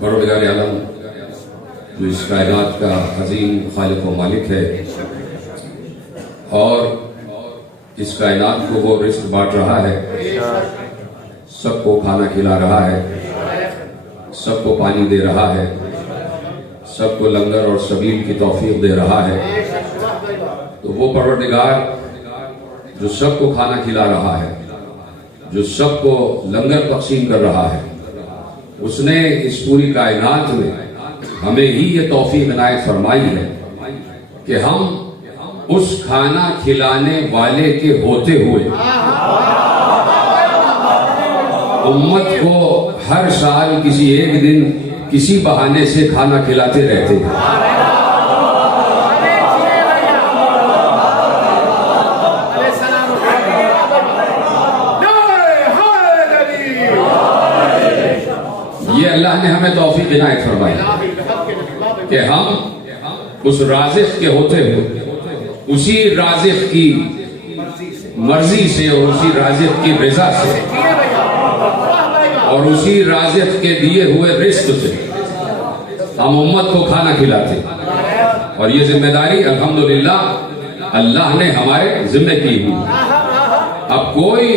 परवरदिगार आलम जो इस कायनात का अजीम खालिक व मालिक है और इस कायनात को वो रिस्क बांट रहा है, सबको खाना खिला रहा है, सबको पानी दे रहा है, सबको लंगर और सबील की तौफीक दे रहा है, तो वो परवरदिगार जो सबको खाना खिला रहा है, जो सबको लंगर तकसीम कर रहा है, उसने इस पूरी कायनात में हमें ही ये तौफीक इनायत फरमाई है कि हम उस खाना खिलाने वाले के होते हुए उम्मत को हर साल किसी एक दिन किसी बहाने से खाना खिलाते रहते हैं। ये अल्लाह ने हमें तौफीक इनायत फरमाई कि हम उस राज़िक़ के होते हुए उसी राज़िक़ की मर्जी से और उसी राज़िक़ की रज़ा से और उसी राज़िक़ के दिए हुए रिज़्क़ से हम उम्मत को खाना खिलाते। और ये जिम्मेदारी अल्हम्दुलिल्लाह अल्लाह ने हमारे जिम्मे की हुई। अब कोई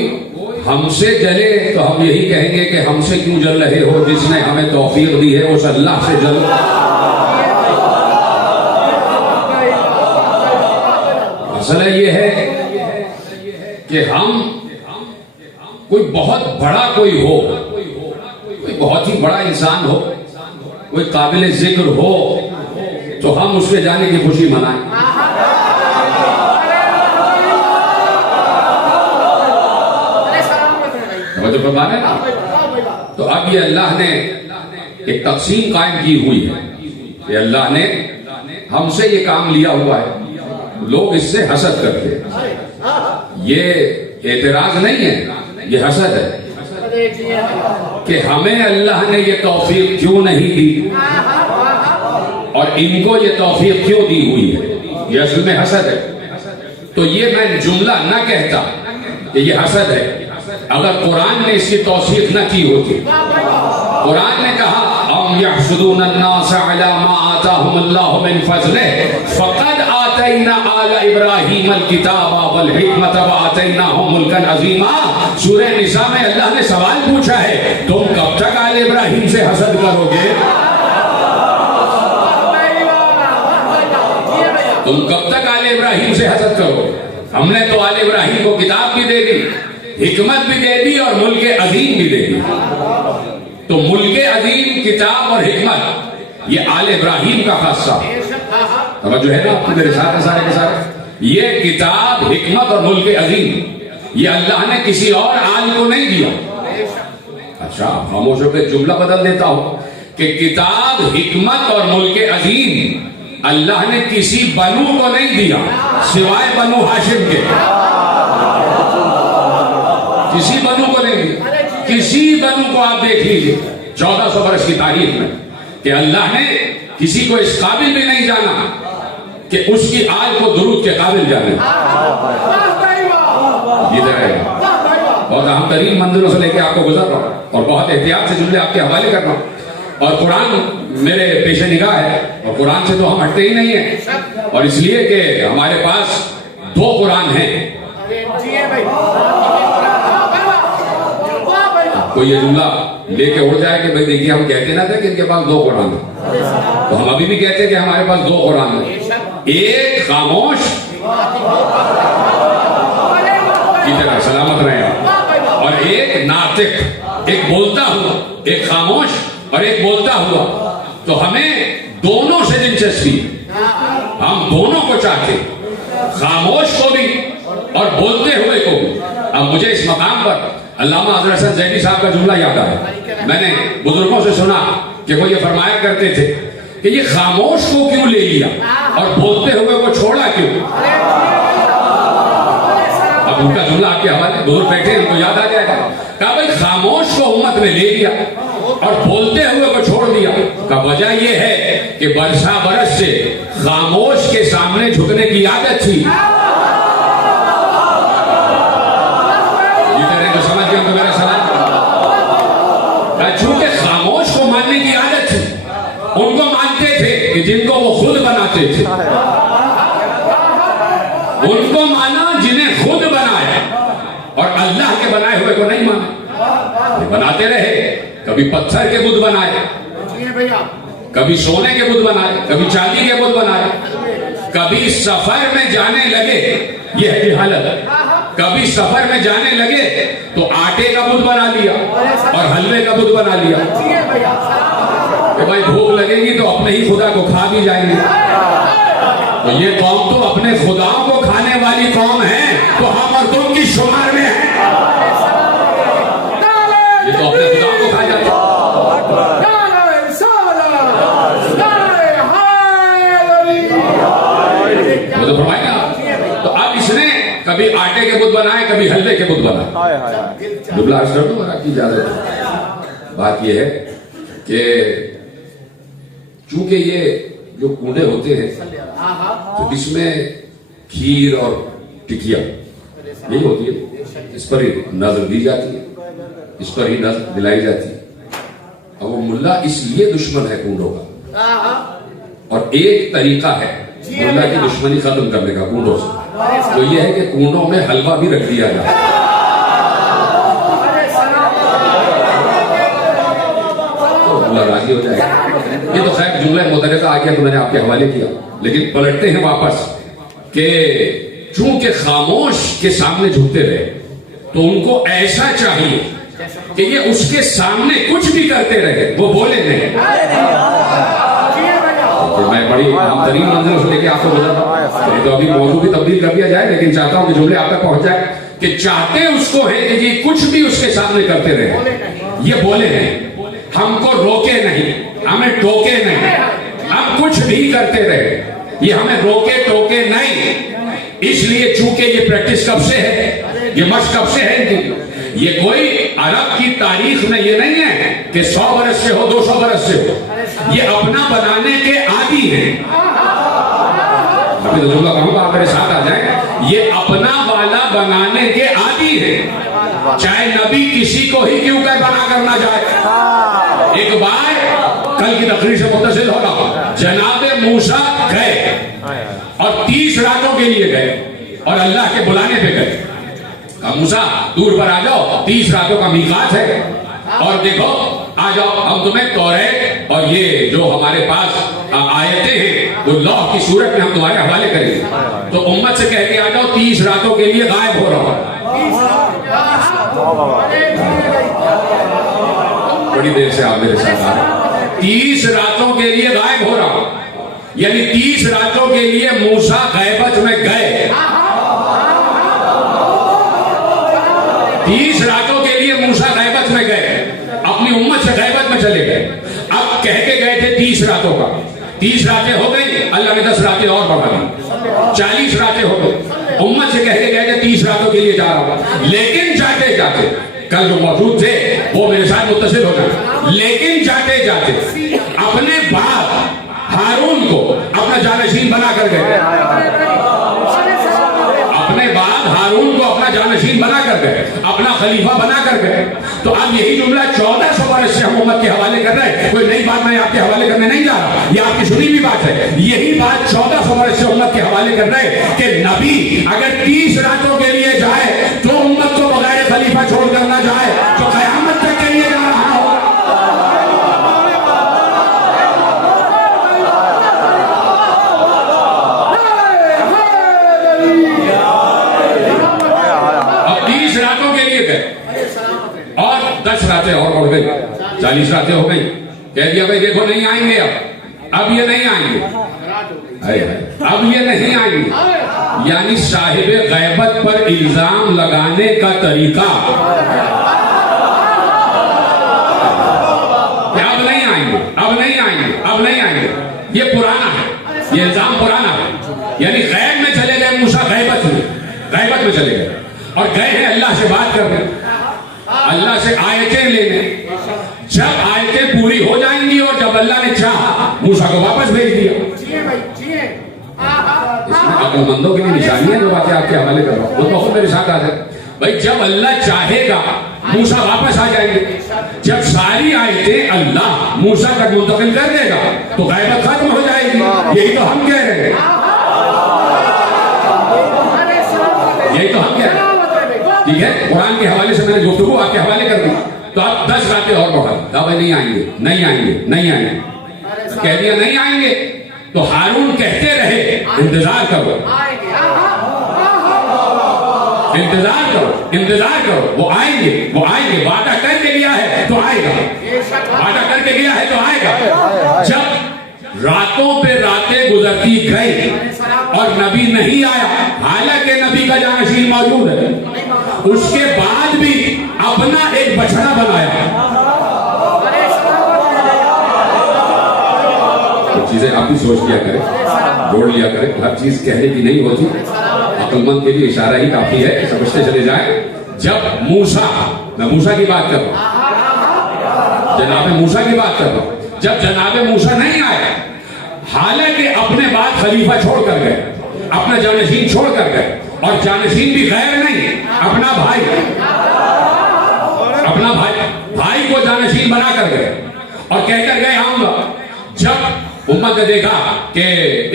हमसे जले तो हम यही कहेंगे कि हमसे क्यों जल रहे हो, जिसने हमें तौफीक दी है उस अल्लाह से जलो। मसला ये है कि हम कोई बहुत बड़ा कोई हो, कोई बहुत ही बड़ा इंसान हो, कोई काबिल जिक्र हो, तो हम उसके जाने की खुशी मनाएं। तो फरमाने ना, तो अब ये अल्लाह ने एक तकसीम कायम की हुई है कि अल्लाह ने हमसे ये काम लिया हुआ है, लोग इससे हसद करते हैं। ये एतराज नहीं है, ये हसद है कि हमें अल्लाह ने ये तौफीक क्यों नहीं दी और इनको ये तौफीक क्यों दी हुई है। ये असल में हसद है। तो ये मैं जुमला न कहता कि ये हसद है अगर कुरान ने इसकी तौसीफ न की होती। कुरान ने कहा अम यहसुदून अन्नास अला मा आताहुमुल्लाहु मिन फज़लिहि फ़क़द आतैना आला इब्राहीम अल किताबा वल हिकमत व आतैनाहुम मुल्कन अज़ीमा। सूरह निसा में अल्लाह ने सवाल पूछा है, तुम कब तक आले इब्राहीम से हसद करोगे? तुम कब तक आले इब्राहीम से हसद करोगे? हमने तो आले इब्राहीम को किताब भी दे दी, हिकमत भी दे दी और मुल्के अजीम भी दे दी। तो मुल्के अजीम, किताब और हिकमत ये आले इब्राहीम का खासा। अब जो है ना आपको मेरे साथ सारे के सारे, ये किताब, हिकमत और मुल्के अजीम ये अल्लाह ने किसी और आल को नहीं दिया। अच्छा, खामोश होकर जुमला बदल देता हूं कि किताब, हिकमत और मुल्के अजीम अल्लाह ने किसी बनू को नहीं दिया सिवाय बनु हाशिम के। किसी बनू को नहीं दिया, किसी बनू को आप देख लीजिए 1400 बरस की तारीख में कि अल्लाह ने किसी को इस काबिल भी नहीं जाना कि उसकी आल को दुरूद के काबिल जाने। इधर है बहुत अहम तरीन मंजिलों से लेकर आपको गुजर रहा हूं और बहुत एहतियात से जुमले आपके हवाले कर रहा हूं। और कुरान मेरे पेशे निगाह है और कुरान से तो हम हटते ही नहीं है, और इसलिए कि हमारे पास 2 कुरान हैं। कोई ये जुमला लेके उड़ जाए कि भाई देखिए हम कहते ना थे कि इनके पास 2 कुरान है, तो हम अभी भी कहते हैं कि हमारे पास 2 कुरान है। एक खामोश की तरह सलामत रहे आप, और एक नातिक, एक बोलता हुआ, एक खामोश और एक बोलता हुआ। तो हमें दोनों से दिलचस्पी, हम दोनों को चाहते, खामोश को भी और बोलते हुए को भी। अब मुझे इस मकाम पर अल्लामा हज़रत हसन ज़ैदी साहब का जुमला याद आया। मैंने बुजुर्गों से सुना कि वो ये फरमाया करते थे कि ये खामोश को क्यों ले लिया और बोलते हुए को छोड़ा क्यों। अब उनका जुमला आपके हवाले, बुजुर्ग बैठे हैं, उनको याद आ जाएगा। कहा भाई खामोश को उम्मत ने ले लिया और बोलते हुए को छोड़ दिया। का वजह यह है कि बरसा बरस से खामोश के सामने झुकने की आदत थी। तो मेरा सलाम, चूंकि खामोश को मानने की आदत थी, उनको मानते थे कि जिनको वो खुद बनाते थे, उनको माना जिन्हें खुद बनाया, और अल्लाह के बनाए हुए को नहीं माना। बनाते रहे, कभी पत्थर के बुत बनाए, कभी सोने के बुत बनाए, कभी चांदी के बुत बनाए, कभी सफर में जाने लगे, यह है हालत। कभी सफर में जाने लगे तो आटे का बुत बना लिया और हलवे का बुत बना लिया कि भाई भूख लगेगी तो अपने ही खुदा को खा भी जाएंगे। तो ये कौम तो अपने खुदाओं को खाने वाली कौम है, तो हम और तुम की शुमार में है। ये तो अपने खुदाओं को खा जाते हैं। तो फरमाएगा, तो अब इसने कभी आटे के बुत बनाए, कभी हलवे के बुत बनाए। दुबला अर्ज कर दूं आपकी इजाजत। बात यह है कि चूंकि ये जो कूड़े होते हैं तो इसमें खीर और टिकिया यही होती है, इस पर ही नजर दी जाती है, इस पर ही नजर दिलाई जाती है। अब वो मुल्ला इसलिए दुश्मन है कूड़ों का, और एक तरीका है मुल्ला की दुश्मनी खत्म करने का कूड़ों से, तो यह है कि कूड़ों में हलवा भी रख दिया जाए। जुमला मुदरजा आ गया तो मैंने आपके हवाले किया, लेकिन पलटते हैं वापस कि चूंकि खामोश के सामने झुकते रहे तो उनको ऐसा चाहिए कि ये उसके सामने कुछ भी करते रहे, वो बोले नहीं। तो मैं बड़ी आमतरीन मंजिल से लेके आपको बता रहा हूं, तो अभी मौजूद भी तब्दील कर दिया जाए, लेकिन चाहता हूं कि जुमले आप तक पहुंच जाए कि चाहते उसको है कि ये कुछ भी उसके सामने करते रहे, ये बोले नहीं, हमको रोके नहीं, हमें टोके नहीं, हम कुछ भी करते रहे, ये हमें रोके टोके नहीं। इसलिए चूंकि ये प्रैक्टिस कब से है, ये मशक कब से है इनकी, ये कोई अरब की तारीख में ये नहीं है कि 100 बरस से हो, 200 बरस से हो, ये अपना बनाने के आदी हैं। अभी तो जुमला कहूंगा, आप मेरे साथ आ जाए, ये अपना वाला बनाने के आदी हैं, चाहे नबी किसी को ही क्यों कर बना करना जाए। एक बार कल की तकरीर से मुत्तसिल होगा, जनाबे मूसा गए और 30 रातों के लिए गए और अल्लाह के बुलाने पे गए। मूसा दूर पर आ जाओ, 30 रातों का मीकात है, और देखो आ जाओ, हम तुम्हें तौरात और ये जो हमारे पास आयतें हैं वो लौह की सूरत में हम तुम्हारे हवाले करेंगे। तो उम्मत से कह के आ जाओ 30 रातों के लिए गायब हो रहा हूं, बड़ी देर से आप मेरे साथ आ रहे हैं, 30 रातों के लिए गायब हो रहा हूं, यानी 30 रातों के लिए मूसा गैबत में गए, 30 रातों के लिए मूसा गैबत में गए, अपनी उम्मत से गैबत में चले गए। अब कह के गए थे 30 रातों का, 30 रातें हो गई, अल्लाह ने 10 रातें और बढ़ा दी, 40 रातें हो गई। उम्मत से कह के गए थे 30 रातों के लिए जा रहा हूं, लेकिन जाते जाते, कल जो मौजूद थे वो मेरे साथ मुत्तसिल हो गए, लेकिन जाते जाते अपने बाप हारून को अपना जानशीन बना कर गए, अपने बाद हारून को अपना जानशीन बना कर गए, अपना खलीफा बना कर गए। तो अब यही जुमला 1400 बरस से हम उम्मत के हवाले कर रहे हैं, कोई नई बात मैं आपके हवाले करने नहीं जा रहा, ये आपकी सुनी भी बात है। यही बात 1400 बरस से उम्मत के हवाले कर रहे हैं कि नबी अगर 30 रातों के लिए जाए तो उम्मत को बगैर खलीफा छोड़ कर ना जाए, तो कयामत तक के लिए जा रहा हो। और 10 रातें और बढ़ गई, 40 रातें हो गई, कह दिया भाई देखो नहीं आएंगे, अब ये नहीं आएंगे, अब ये नहीं आएंगे। यानी साहिब गैबत पर इल्जाम लगाने का तरीका, अब नहीं आएंगे, अब नहीं आएंगे, अब नहीं आएंगे, ये पुराना है, ये इल्जाम पुराना है। यानी गैब में चले गए मूसा, गैबत में चले गए और गए हैं अल्लाह से बात करने, अल्लाह से आयतें लेने। जब आयतें पूरी हो जाएंगी और जब अल्लाह ने चाहा मूसा को वापस भेज दिया। इसमें अक्लमंदों की भी निशानी है जो बातें आपके हवाले कर रहा हूं, वो तो खुद मेरे साथ आ जाए भाई। जब अल्लाह चाहेगा मूसा वापस आ जाएंगे, जब सारी आयतें अल्लाह मूसा तक मुंतकिल कर देगा तो गैबत खत्म हो जाएगी। यही तो हम कह रहे हैं, यही तो हम कह रहे हैं। ठीक है, कुरान के हवाले से मैंने गुफ्तगू आपके हवाले कर दी, तो आप 10 रातें और बढ़ा, भाई नहीं आएंगे, नहीं आएंगे, नहीं आएंगे, कह दिया नहीं आएंगे। तो हारून कहते रहे इंतजार करो, इंतजार करो, इंतजार करो, वो आएंगे, वो आएंगे, वादा करके गया है तो आएगा, वादा करके गया है तो आएगा। जब रातों पे रातें गुजरती गई और नबी नहीं आया, हालांकि नबी का जानशीन मौजूद है, उसके बाद भी अपना एक बछड़ा बनाया। तो चीजें आप भी सोच लिया करें, जोड़ लिया करें, हर चीज कहने की नहीं होती, अक्लमंद के लिए इशारा ही काफी है, समझते चले जाए। जब मूसा, मैं मूसा की बात कर रहा हूं, जनाबे मूसा की बात कर रहा हूं, जब जनाबे मूसा नहीं आए, हालांकि अपने बाद खलीफा छोड़ कर गए, अपना जानशीन छोड़ कर गए, और जानशीन भी गैर नहीं, अपना भाई, अपना भाई को जानशीन बना कर गए और कहकर गए आऊंगा। जब उम्मत ने देखा कि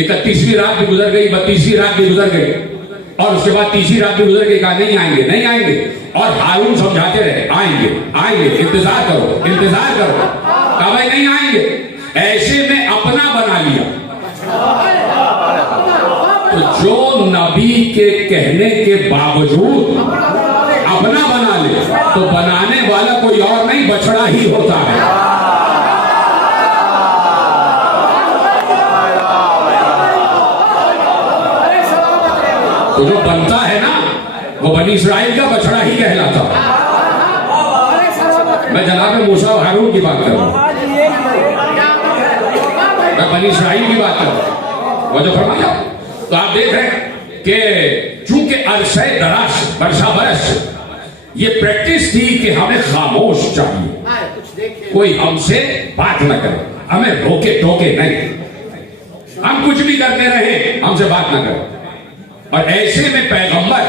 31वीं रात भी गुजर गई, 32वीं रात भी गुजर गई, और उसके बाद 30वीं रात भी गुजर गई, कहा नहीं आएंगे, नहीं आएंगे, और हारून समझाते रहे आएंगे, आएंगे, इंतजार करो, इंतजार करो, कहा भाई नहीं आएंगे। ऐसे में अपना बना लिया। तो जो नबी के कहने के बावजूद अपना बना ले तो बनाने वाला कोई और नहीं बछड़ा ही होता है। तो जो बनता है ना वो बनी इस्राइल का बछड़ा ही कहलाता है। मैं जनाब मूसा और हारून की बात कर रहा हूं, मैं बनी इस्राइल की बात कर रहा हूं। वो जो फरमाया तो आप देख रहे हैं कि चूंकि अरसे दराज वर्षा बरस ये प्रैक्टिस थी कि हमें खामोश चाहिए, कोई हमसे बात न करे, हमें रोके टोके नहीं, हम कुछ भी करते रहे हमसे बात न करें। और ऐसे में पैगंबर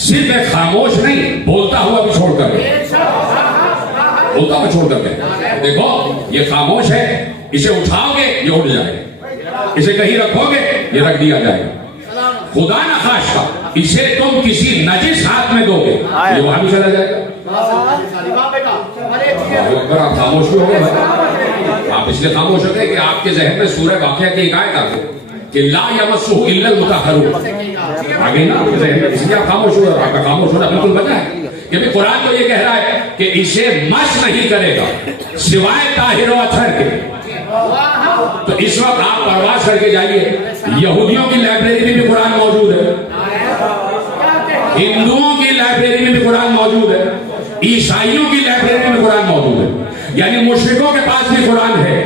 सिर्फ एक खामोश नहीं बोलता हुआ भी छोड़कर देखो ये खामोश है, इसे उठाओगे ये उठ जाएगा, इसे कहीं रखोगे ये रख दिया जाएगा। खुदा न खास्ता इसे तुम किसी नजिस हाथ में दोगे ये वहां भी चला जाएगा। अगर आप खामोश भी हो गए, आप इसलिए खामोश हो गए कि आपके जहन में सूरह वाक़िया की एक आयत आ गई कि ला यमस्सुहु इल्लल मुतहहरून आगे ना आपके जहन में, इसलिए आप खामोश हो। आपका खामोश होना बिल्कुल बता है कि कुरान तो ये कह रहा है कि इसे मस नहीं करेगा सिवाय ताहिर व अतहर के। तो इस वक्त आप प्रवास करके जाइए, यहूदियों की लाइब्रेरी में भी कुरान मौजूद है, हिंदुओं की लाइब्रेरी में भी कुरान मौजूद है, ईसाइयों की लाइब्रेरी में कुरान मौजूद है, यानी मुशरिकों के पास भी कुरान है।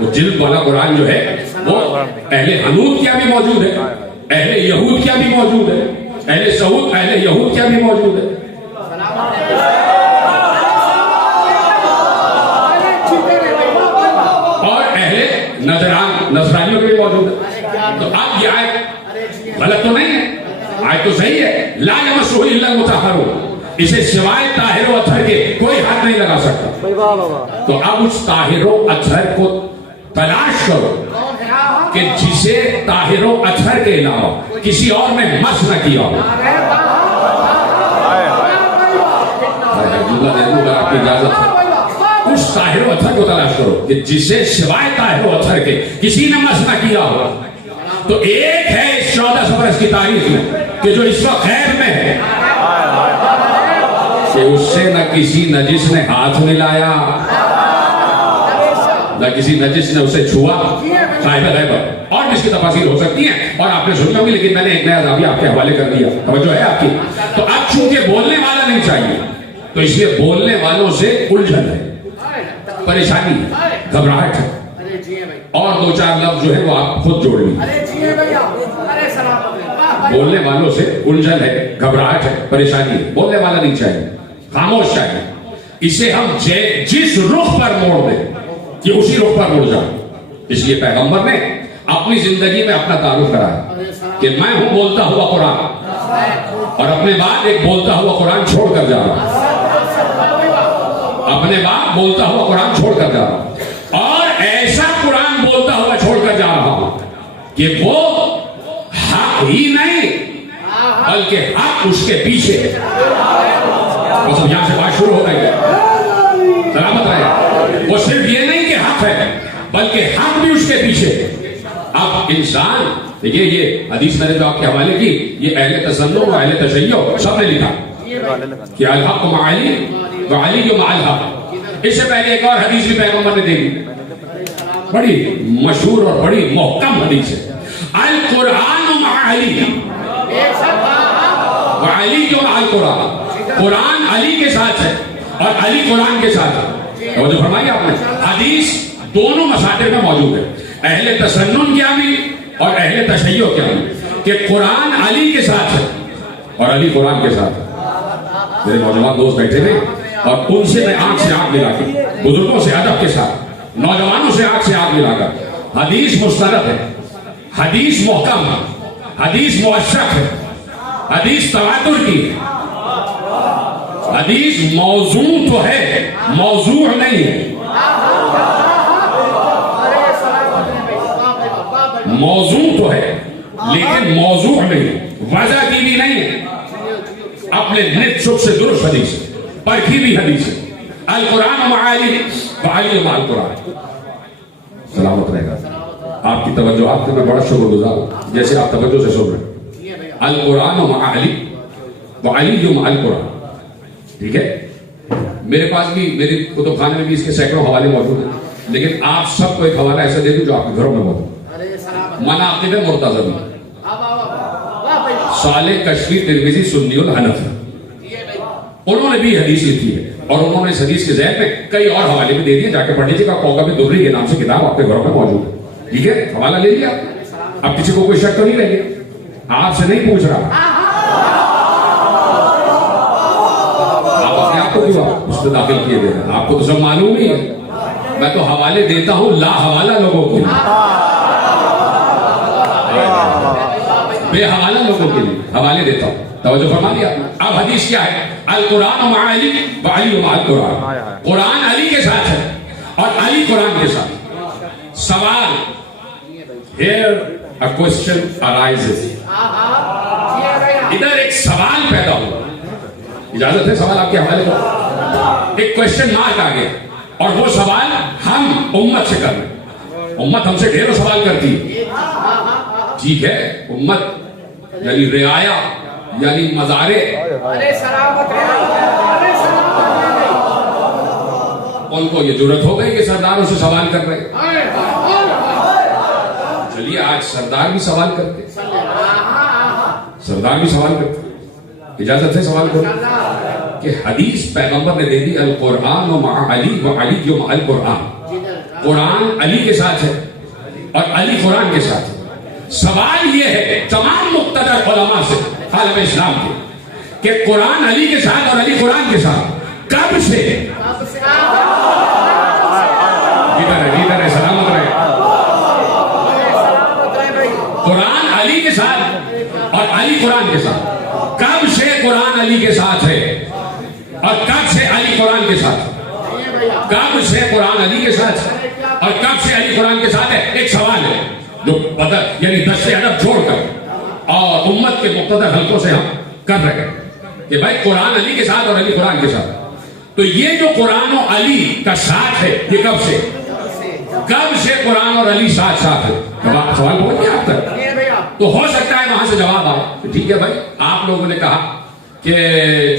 वो जिल्द वाला कुरान जो है वो अहले हनूद क्या भी मौजूद है, अहले यहूद क्या भी मौजूद है, अहले सऊद अहले यहूद क्या भी मौजूद है, और अहले नजरानियों के भी मौजूद है। तो अब ये आयत गलत तो नहीं है, आयत तो सही है, ला यमस्सुहु इल्लल मुतहहरून, इसे सिवाय ताहिर व अतहर के कोई हाथ नहीं लगा सकता। तो अब उस ताहिर व अतहर को तलाश करो कि जिसे ताहिर व अतहर के अलावा किसी और ने मस न किया हो। आपकी इजाजत है, उस ताहिर व अतहर को तलाश करो कि जिसे सिवाय ताहिर व अतहर के किसी ने मस न किया हो। तो एक है इस 1400 बरस की तारीख में कि जो इस वक्त गैब में है कि उससे न किसी नजिस ने हाथ मिलाया, न किसी नजिस ने उसे छुआ। साहिब गैब और भी इसकी तफासीर हो सकती है और आपने सुनी होगी, लेकिन मैंने एक नया जाविया आपके हवाले कर दिया, तवज्जो है आपकी। तो अब चूंकि बोलने वाला नहीं चाहिए तो इसलिए बोलने वालों से उलझन है, परेशानी है, घबराहट है, और दो चार लफ्ज जो है वो आप खुद जोड़ लीजिए। बोलने वालों से उलझन है, घबराहट है, परेशानी है, बोलने वाला नहीं चाहिए, खामोश चाहिए। इसे हम जिस रुख पर मोड़ दें कि उसी रुख पर मुड़ जाए। इसलिए पैगंबर ने अपनी जिंदगी में अपना तारुफ कराया कि मैं हूं बोलता हुआ कुरान, और अपने बाद एक बोलता हुआ कुरान छोड़कर जा रहा हूं, अपने बाद बोलता हुआ कुरान छोड़कर जा रहा हूं, और ऐसा कुरान बोलता हुआ छोड़कर जा रहा हूं कि वो हक ही नहीं बल्कि हक उसके पीछे है। तो यहां से बात शुरू हो गई है, सलामत रहे। वो सिर्फ ये नहीं कि हक है बल्कि हक भी उसके पीछे। अब इंसान देखिए, ये हदीस मैंने जो आपके हवाले की, ये अहले तसन्नुन और अहले तशय्युअ सबने लिखा कि अल हक़ मअ अली व अली मअल हक़। इससे पहले एक और हदीस भी पैगंबर ने देखी, बड़ी मशहूर और बड़ी मुहक्कम हदीस है, अल कुरान मअ अली व अली मअल कुरान। कुरान अली के साथ है और अली कुरान के साथ है। और जो फरमाई आपने हदीस दोनों मसादिर में मौजूद है, अहले तसन्नुन क्या भी और अहले तशय्युअ क्या भी, कि कुरान अली के साथ है और अली कुरान के साथ है। मेरे नौजवान दोस्त बैठे थे और उनसे मैं आंख से आंख मिलाकर, बुजुर्गों से अदब के साथ, नौजवानों से आंख से आंख मिलाकर, हदीस मुस्तनद है, हदीस मुहकम है, हदीस मुअश्शक है, हदीस तवातुर की, हदीस मौजू तो है, मौजू नहीं है। मौजू तो है लेकिन मौजू नहीं, वजह की भी नहीं है, अपने नित शुभ से दुरुस्त हदीस, परखी भी हदीस है। अल कुरान मअ अली व अली मअल कुरान। सलामत रहेगा। आपकी तवज्जो आपके मैं बड़ा शुक्रगुजार हूँ, जैसे आप तवज्जो से सुन रहे हैं। अल कुरान व अली व अली जो अल कुरान, ठीक है। मेरे पास भी मेरे कुतुबखाने में भी इसके सैकड़ों हवाले मौजूद हैं, लेकिन आप सबको एक हवाला ऐसा दे दूं जो आपके घरों में मौजूद। मनाक़िब मुर्तज़वी साले कश्मी तिरमिज़ी सुन्नीउल हनफ़ी, उन्होंने भी हदीस लिखी है और उन्होंने इस हदीस के ज़ैल में कई और हवाले भी दे दिए, जाके पढ़ लीजिएगा। कौकब दुर्री के नाम से किताब आपके घरों में मौजूद है, ठीक है। हवाला ले लिया, अब किसी को कोई शक तो नहीं रह गया। आपसे नहीं पूछ रहा, आप अपने आप को क्यों उसमें दाखिल किए दे रहे हैं? आपको तो सब मालूम ही है। मैं तो हवाले देता हूं ला हवाला लोगों के लिए, बेहवाला लोगों के लिए हवाले देता हूं। तवज्जो फरमा लिया। अब हदीस क्या है? अल कुरान व अली व अली व अल कुरान, कुरान अली के साथ है और अली कुरान के साथ। सवाल, here a question arises, इधर एक सवाल पैदा हुआ। इजाजत है सवाल आपके हवाले का? एक क्वेश्चन मार्क आ गया और वो सवाल हम उम्मत से कर रहे हैं। उम्मत हमसे ढेरों सवाल करती है, ठीक है। उम्मत यानी रियाया यानी मजारे, उनको ये जरूरत हो गई कि सरदारों से सवाल कर रहे। चलिए आज सरदार भी सवाल करते, सरदार भी सवाल करते। इजाजत है सवाल करो कि हदीस पैगंबर ने दे दी अल कुरान व अली व अली जो अल कुरान, कुरान अली के साथ है और अली कुरान के साथ है। सवाल ये है तमाम मुक्तदर उलमा से आलम इस्लाम के कि कुरान अली के साथ और अली कुरान के साथ कब से? इधर है सलामत रहे। कुरान अली के साथ और अली कुरान के साथ कब से कुरान अली के साथ है और कब से अली कुरान के साथ? कब से कुरान अली के साथ और कब से अली कुरान के साथ है? एक सवाल है जो पता यानी 10 से अदब छोड़कर और उम्मत के मुक्तदर हल्कों से हम कर रहे हैं कि भाई कुरान अली के साथ और अली कुरान के साथ। तो ये जो कुरान और अली का साथ है ये कब से? कब से कुरान और अली साथ साथ है? सवाल पहुंच गया आप तक? तो हो सकता है वहां से जवाब आए। ठीक है भाई, आप लोगों ने कहा कि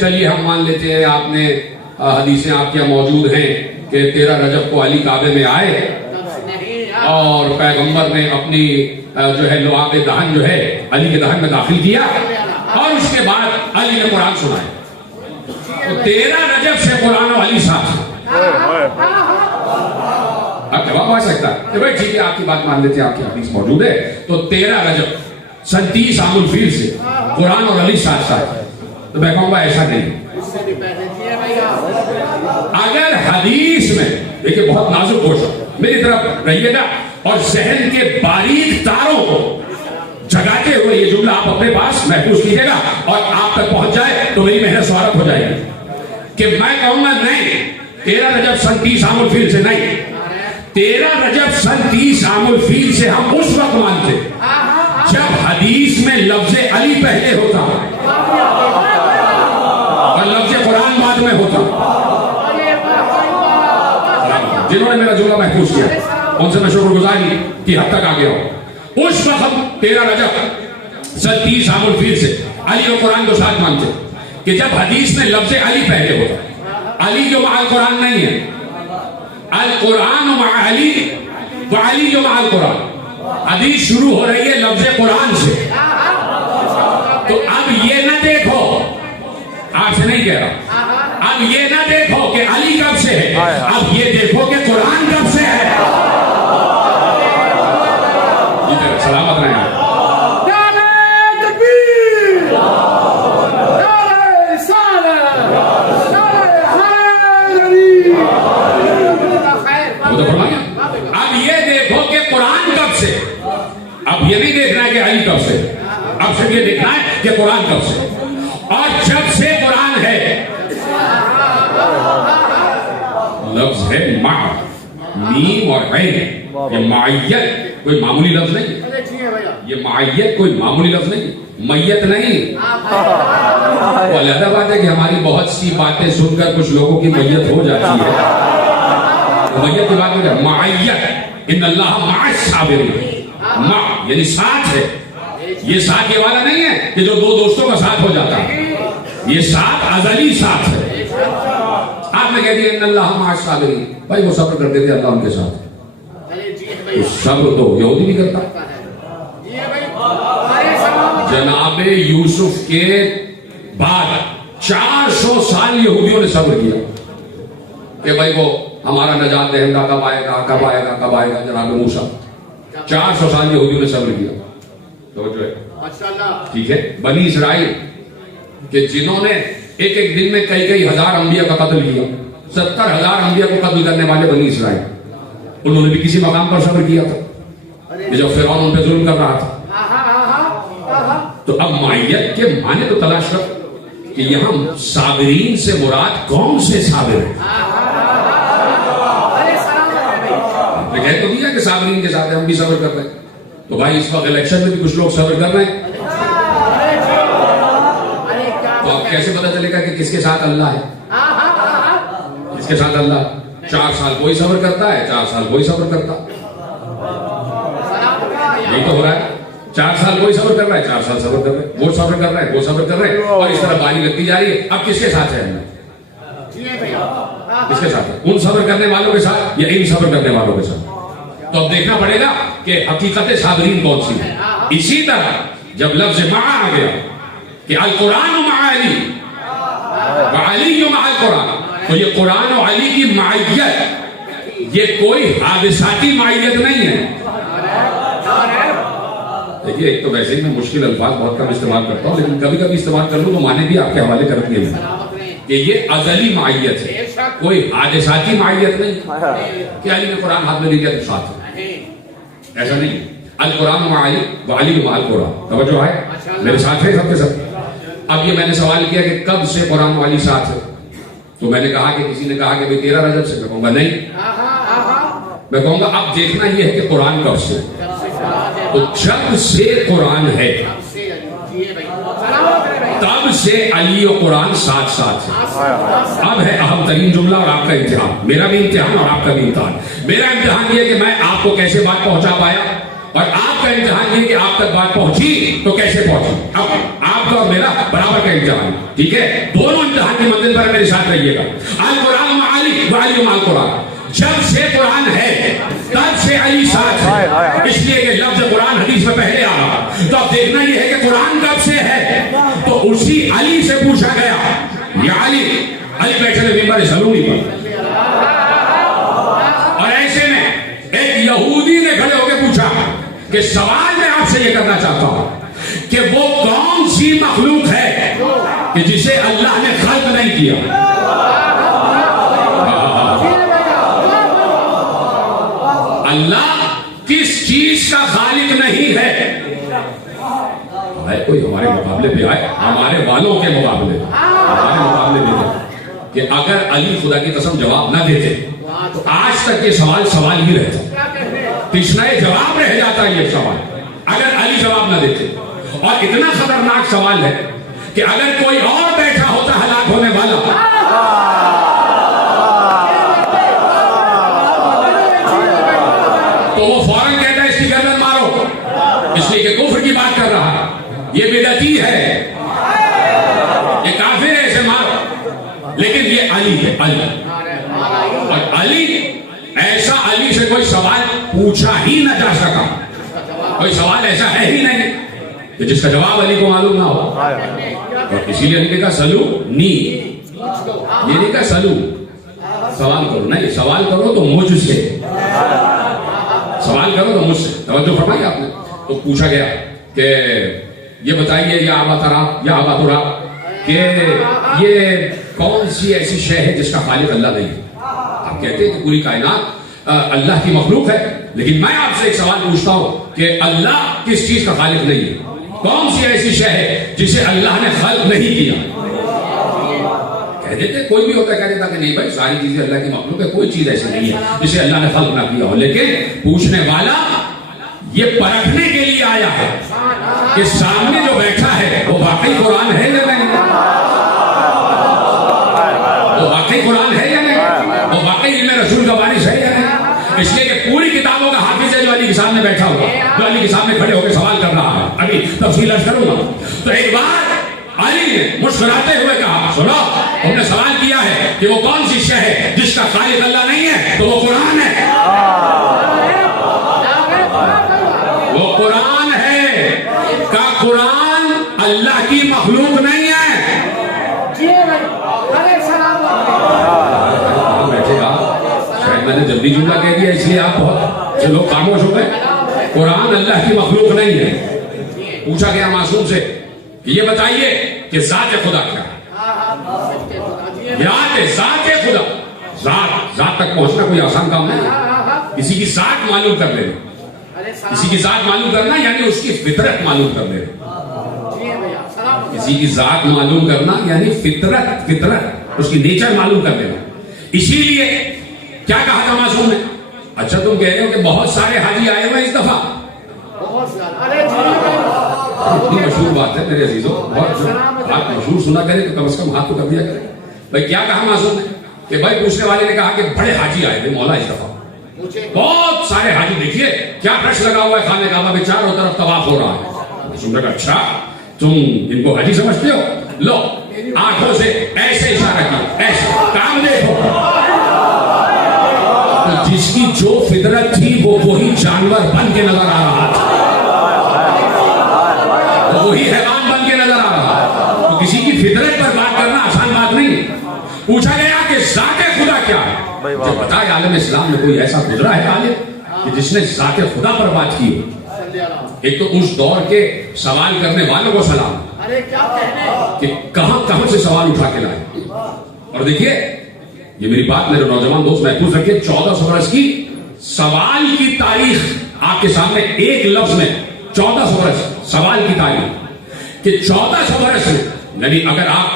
चलिए हम मान लेते हैं, आपने हदीसें आपके यहाँ मौजूद हैं कि 13 रजब को अली काबे में आए और पैगंबर ने अपनी जो है लुआब दहन जो है अली के दहन में दाखिल किया और उसके बाद अली ने कुरान सुनाया। तो 13 रजब से कुरान और अली साथ। अब जवाब आ सकता है कि भाई ठीक है आपकी बात मान लेते हैं, आपकी हदीस मौजूद है, तो 13 रजब सन 30 आमुल फील से कुरान और अली साथ साथ। तो मैं कहूंगा ऐसा नहीं। अगर हदीस में देखिए बहुत नाजुक क्वेश्चन, मेरी तरफ रहिएगा और जहन के बारीक तारों को जगाते हुए ये जुमला आप अपने पास महफूज कीजिएगा और आप तक पहुंच जाए तो मेरी मेहनत स्वागत हो जाएगी कि मैं कहूंगा नहीं 13 रजब सन 30 आमुल फील से नहीं, 13 रजब सन 30 आमुल फील से हम उस वक्त मानते जब हदीस में लफ्ज अली पहले होता और लफ्ज कुरान बाद में होता। जिन्होंने मेरा जुमला महफूज किया उनसे मैं शुक्रगुजारी की हद तक आ गया हूं। उस वक्त हम 13 रजब सन 30 आमुल फील से अली और कुरान को साथ मानते कि जब हदीस में लफ्ज अली पहले होता। अली जो माल कुरान नहीं है, अल कुरान व अली व अली जो माल कुरान। हदीस शुरू हो रही है लफ्ज कुरान से। तो अब ये ना देखो, आपसे नहीं कह रहा, अब ये ना देखो कि अली कब से है, अब ये देखो कि कुरान कब से है। सलामत रहे। अब ये देखो कि कुरान कब से, अब ये नहीं देखना है कि अली कब से, अब सिर्फ ये देखना है कि कुरान कब से। और जब से कुरान है लफ्ज है मा, मीम और ऐन। ये मायत कोई मामूली लफ्ज नहीं, ये मायत कोई मामूली लफ्ज नहीं, मैयत नहीं। वो अलग बात है कि हमारी बहुत सी बातें सुनकर कुछ लोगों की मैयत हो जाती है, तो मैयत की बात में मायत इन्नल्लाह माअस साबिरीन, मा यानी साथ है। ये साथ ये वाला नहीं है कि जो दो दोस्तों का साथ हो जाता है, ये साथ अजली साथ है। आपने कह दिया इन्नल्लाह माअस साबिरीन, भाई वो सब्र करते थे अल्लाह उनके साथ। तो सब्र तो यहूदी भी करता। जनाबे यूसुफ के बाद 400 साल यहूदियों ने सब्र किया कि भाई वो हमारा नजात दहिंदा कब आएगा कब आएगा कब आएगा। जनाब मूसा 400 साल यहूदियों ने सब्र किया। तो जो है ठीक है, बनी इस्राइल कि जिन्होंने एक एक दिन में कई हजार अंबिया का कत्ल किया, 70,000 अंबिया को कत्ल करने वाले बनी इस्राइल, उन्होंने भी किसी मकाम पर सब्र किया था जब फिरौन उन पर जुल्म कर रहा था। तो अब मायत के माने तो तलाश कर कि यहां साबिरीन से मुराद कौन से साबिर है। आपने कह तो दिया कि साबिरीन के साथ हम भी सब्र कर रहे हैं। तो भाई इस वक्त इलेक्शन में भी कुछ लोग सब्र कर रहे हैं। तो अब कैसे पता चलेगा कि किसके साथ अल्लाह है, किसके साथ अल्लाह? 4 साल कोई सब्र करता है, 4 साल कोई सब्र करता। यही तो हो रहा है। 4 साल कोई सब्र कर रहा है, 4 साल सब्र कर रहे हैं, वो सब्र कर रहा है, वो सब्र कर रहे हैं, और इस तरह बारी लगती जा रही है। अब किसके साथ है अल्लाह? किसके साथ है? उन सब्र करने वालों के साथ या इन सब्र करने वालों के साथ? तो अब देखना पड़ेगा कि हकीकत साबिरीन कौन सी है। इसी तरह जब लफ्ज मा आ गया कि अल कुरान मा अली व अली मा अल कुरान, तो ये कुरान और अली की मायत ये कोई हादिसाती मायत नहीं है। देखिए, एक तो वैसे ही मैं मुश्किल अल्फाज बहुत कम इस्तेमाल करता हूँ, लेकिन कभी कभी इस्तेमाल कर लूँ तो माने भी आपके हवाले कर दिए कि ये अजली मायत है, कोई हादिसाती मायत नहीं। कि अली ने कुरान हाथ में ले लिया तो साथ है, ऐसा नहीं। अल कुरान माली व अली माल कुरान, तवज्जो है मेरे साथ है सबके सब। अब ये मैंने सवाल किया कि कब से कुरान वाली साथ है, तो मैंने कहा कि किसी ने कहा कि भाई 13 रजब से। मैं कहूंगा नहीं, मैं कहूंगा अब देखना यह है कि कुरान कब से। तो जब से कुरान है तब से अली और कुरान साथ साथ है। अब है अहम तरीन जुमला और आपका इम्तिहान, मेरा भी इम्तिहान और आपका भी इम्तिहान। मेरा इम्तिहान ये कि मैं आपको कैसे बात पहुंचा पाया, और आपका इम्तिहान ये कि आप तक बात पहुंची तो कैसे पहुंची। अब आपका और मेरा बराबर का इम्तिहान, ठीक है? दोनों इम्तिहान की मंजिल पर मेरे साथ रहिएगा। अल कुरान माली व अली माल कुरान, जब से कुरान है तब से अली साथ है। इसलिए कि लफ्ज कुरान हदीस में पहले आ रहा। तो अब देखना यह है कि कुरान कब से है, तो उसी अली से पूछा गया, या अली बैठे थे मिंबर सलूनी पर, और ऐसे में एक यहूदी ने खड़े होकर पूछा कि सवाल मैं आपसे ये करना चाहता हूं कि वो कौन सी मखलूक है कि जिसे अल्लाह ने खल्क नहीं किया। अल्लाह किस चीज का खालिक नहीं है? भाई कोई हमारे मुकाबले पे आए, हमारे वालों के मुकाबले, हमारे मुकाबले में कि अगर अली खुदा की कसम जवाब ना देते तो आज तक ये सवाल ही रहता, तिश्नाए जवाब रह जाता ये सवाल अगर अली जवाब ना देते। और इतना खतरनाक सवाल है कि अगर कोई और बैठा होता हलाक होने वाला, तो वो फौरन कहता है इसकी गर्दन मारो, इसलिए कि कुफ्र की बात कर रहा है, ये बिदअती है, ये काफिर है, इसे मारो। लेकिन ये अली है, अली, और अली ऐसा, अली से कोई सवाल पूछा ही ना जा सका, कोई सवाल ऐसा है ही नहीं कि जिसका जवाब अली को मालूम ना हो। और इसीलिए अली ने कहा सलू नी, ये नहीं कहा सलू सवाल करो, नहीं, सवाल करो तो मुझसे, सवाल करो तो मुझसे। तवज्जो फरमाई आपने। तो पूछा गया कि ये बताइए या आबातुरा कि ये कौन सी ऐसी शय है जिसका खालिक अल्लाह नहीं है। आप कहते हैं कि पूरी कायनात अल्लाह की मखलूक है, लेकिन मैं आपसे एक सवाल पूछता हूं कि अल्लाह किस चीज का खालिक नहीं है? कौन सी ऐसी शय है जिसे अल्लाह ने खल्क नहीं किया? कह देते कोई भी होता, कह देता कि नहीं भाई सारी चीजें अल्लाह की मखलूक है, कोई चीज ऐसी नहीं है जिसे अल्लाह ने खल्क ना किया हो। लेकिन पूछने वाला ये परखने के लिए आया है कि सामने जो बैठा है वो वाकई कुरान है या नहीं, वो वाकई कुरान है या नहीं। वो वाकई इल्म रसूल का वारिस है या नहीं? इसलिए कि पूरी किताबों का हाफिज है जो अली के सामने बैठा हुआ, जो अली के सामने खड़े होकर सवाल कर रहा है। अभी तफसील अर्ज करूंगा। तो एक बार अली ने मुस्कुराते हुए कहा, सुनो, तुमने सवाल किया है कि वो कौन सी शय है जिसका खालिक अल्लाह नहीं है, तो वो कुरान है। वो कुरान है। का कुरान अल्लाह की मखलूक नहीं है। बैठेगा, शायद मैंने जल्दी जुमला कह दिया इसलिए आप बहुत से लोग खामोश हो गए। कुरान अल्लाह की मखलूक नहीं है। पूछा गया मासूम से कि ये बताइए कि ज़ात खुदा क्या है? ज़ात खुदा, ज़ात तक पहुंचना कोई आसान काम नहीं है। किसी की ज़ात मालूम कर लेना, किसी की ज़ात मालूम करना यानी उसकी फितरत मालूम कर लेना। किसी की ज़ात मालूम करना यानी फितरत उसकी नेचर मालूम कर लेना। इसीलिए क्या कहा था मासूम ने? अच्छा, तुम कह रहे हो कि बहुत सारे हाजी आए हुए इस दफा। इतनी मशहूर बात है मेरे अजीजों, बहुत आप मशहूर सुना करें तो कम से कम हाथ तो कर दिया करें। भाई क्या कहा मासूम ने? कि भाई पूछने वाले ने कहा कि बड़े हाजी आए थे मौला इस दफा, बहुत सारे हाजी। देखिए क्या प्रश्न लगा हुआ है खाने का, में चारों तरफ तवाफ हो रहा है। मासूम ने कहा, अच्छा तुम इनको हाजी समझते हो? लो, आंखों से ऐसे इशारा किया, ऐसे काम देखो। तो जिसकी जो फितरत थी वो वही जानवर बन के नजर आ रहा था, वही हैवान बन के नजर आ रहा है। तो किसी की फितरत पर बात करना आसान बात नहीं। पूछा गया कि ज़ात खुदा क्या है? जब बताया आलम इस्लाम में कोई ऐसा गुजरा है आलिम कि जिसने ज़ात खुदा पर बात की हो। एक तो उस दौर के सवाल करने वालों को सलाम कि कहां से सवाल उठा के लाए। और देखिए, ये मेरी बात मेरे नौजवान दोस्त महफूज रखिए, 1400 बरस की सवाल की तारीख आपके सामने एक लफ्ज में, 1400 बरस सवाल की तारीख कि 1400 बरस में नबी, अगर आप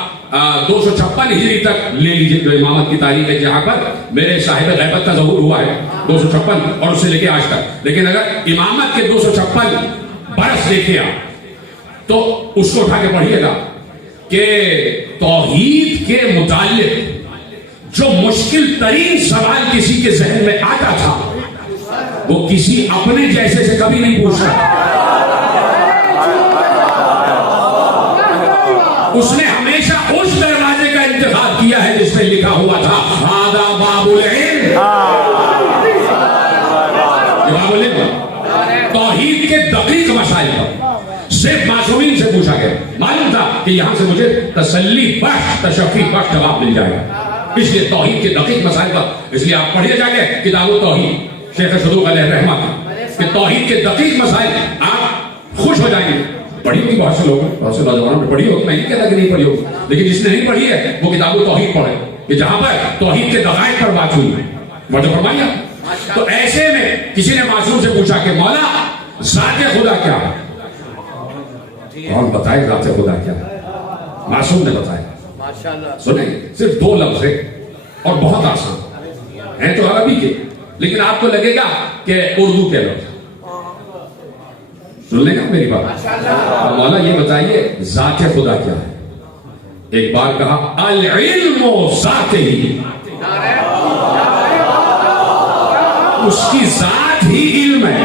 256 हिजरी तक ले लीजिए जो इमामत की तारीख है, जहां पर मेरे साहिब गैबत का ज़हूर हुआ है 256 और उससे लेके आज तक। लेकिन अगर इमामत के 256 बरस देखे आप तो उसको उठा के पढ़िएगा कि तौहीद के मुताल्लिक जो मुश्किल तरीन सवाल किसी के जहन में आता था वो किसी अपने जैसे से कभी नहीं पूछा। उसने हमेशा उस दरवाजे का इंतखाब किया है जिसमें लिखा हुआ था हादा बाबुल इल्म। तौहीद के दकीक मसाइल पर सिर्फ मासूमीन से पूछा गया। मालूम था कि यहां से मुझे तसल्ली बख्श, तशफ़ी बख्श जवाब मिल जाएगा। इसलिए तौहीद के दकीक मसाइल पर, इसलिए आप पढ़िए जाके किताब तौहीद शेख सदूक अलैहिर्रहमा कि तौहीद के दकीक मसाइल, आप खुश हो जाएंगे। पढ़ी होगी बहुत से लोग, बहुत से नौजवानों ने पढ़ी होगी, मैं नहीं कहता कि नहीं पढ़ी होगी, लेकिन जिसने नहीं पढ़ी है वो किताब तौहीद पढ़े कि जहां पर तौहीद के दकाइक पर बात हुई है। वजह फरमाइए। तो ऐसे में किसी ने मासूम से पूछा कि मौला ज़ात खुदा क्या है? कौन बताए ज़ात खुदा क्या है? मासूम ने बताया। सुने, सिर्फ 2 लफ्ज़ है और बहुत आसान है, तो अरबी के, लेकिन आपको लगेगा कि उर्दू के लफ्ज़। सुन लेगा मेरी बात? तो मौला ये बताइए ज़ात खुदा क्या है? एक बार कहा अल इल्मु ज़ातिही, उसकी जात ही इल्म है।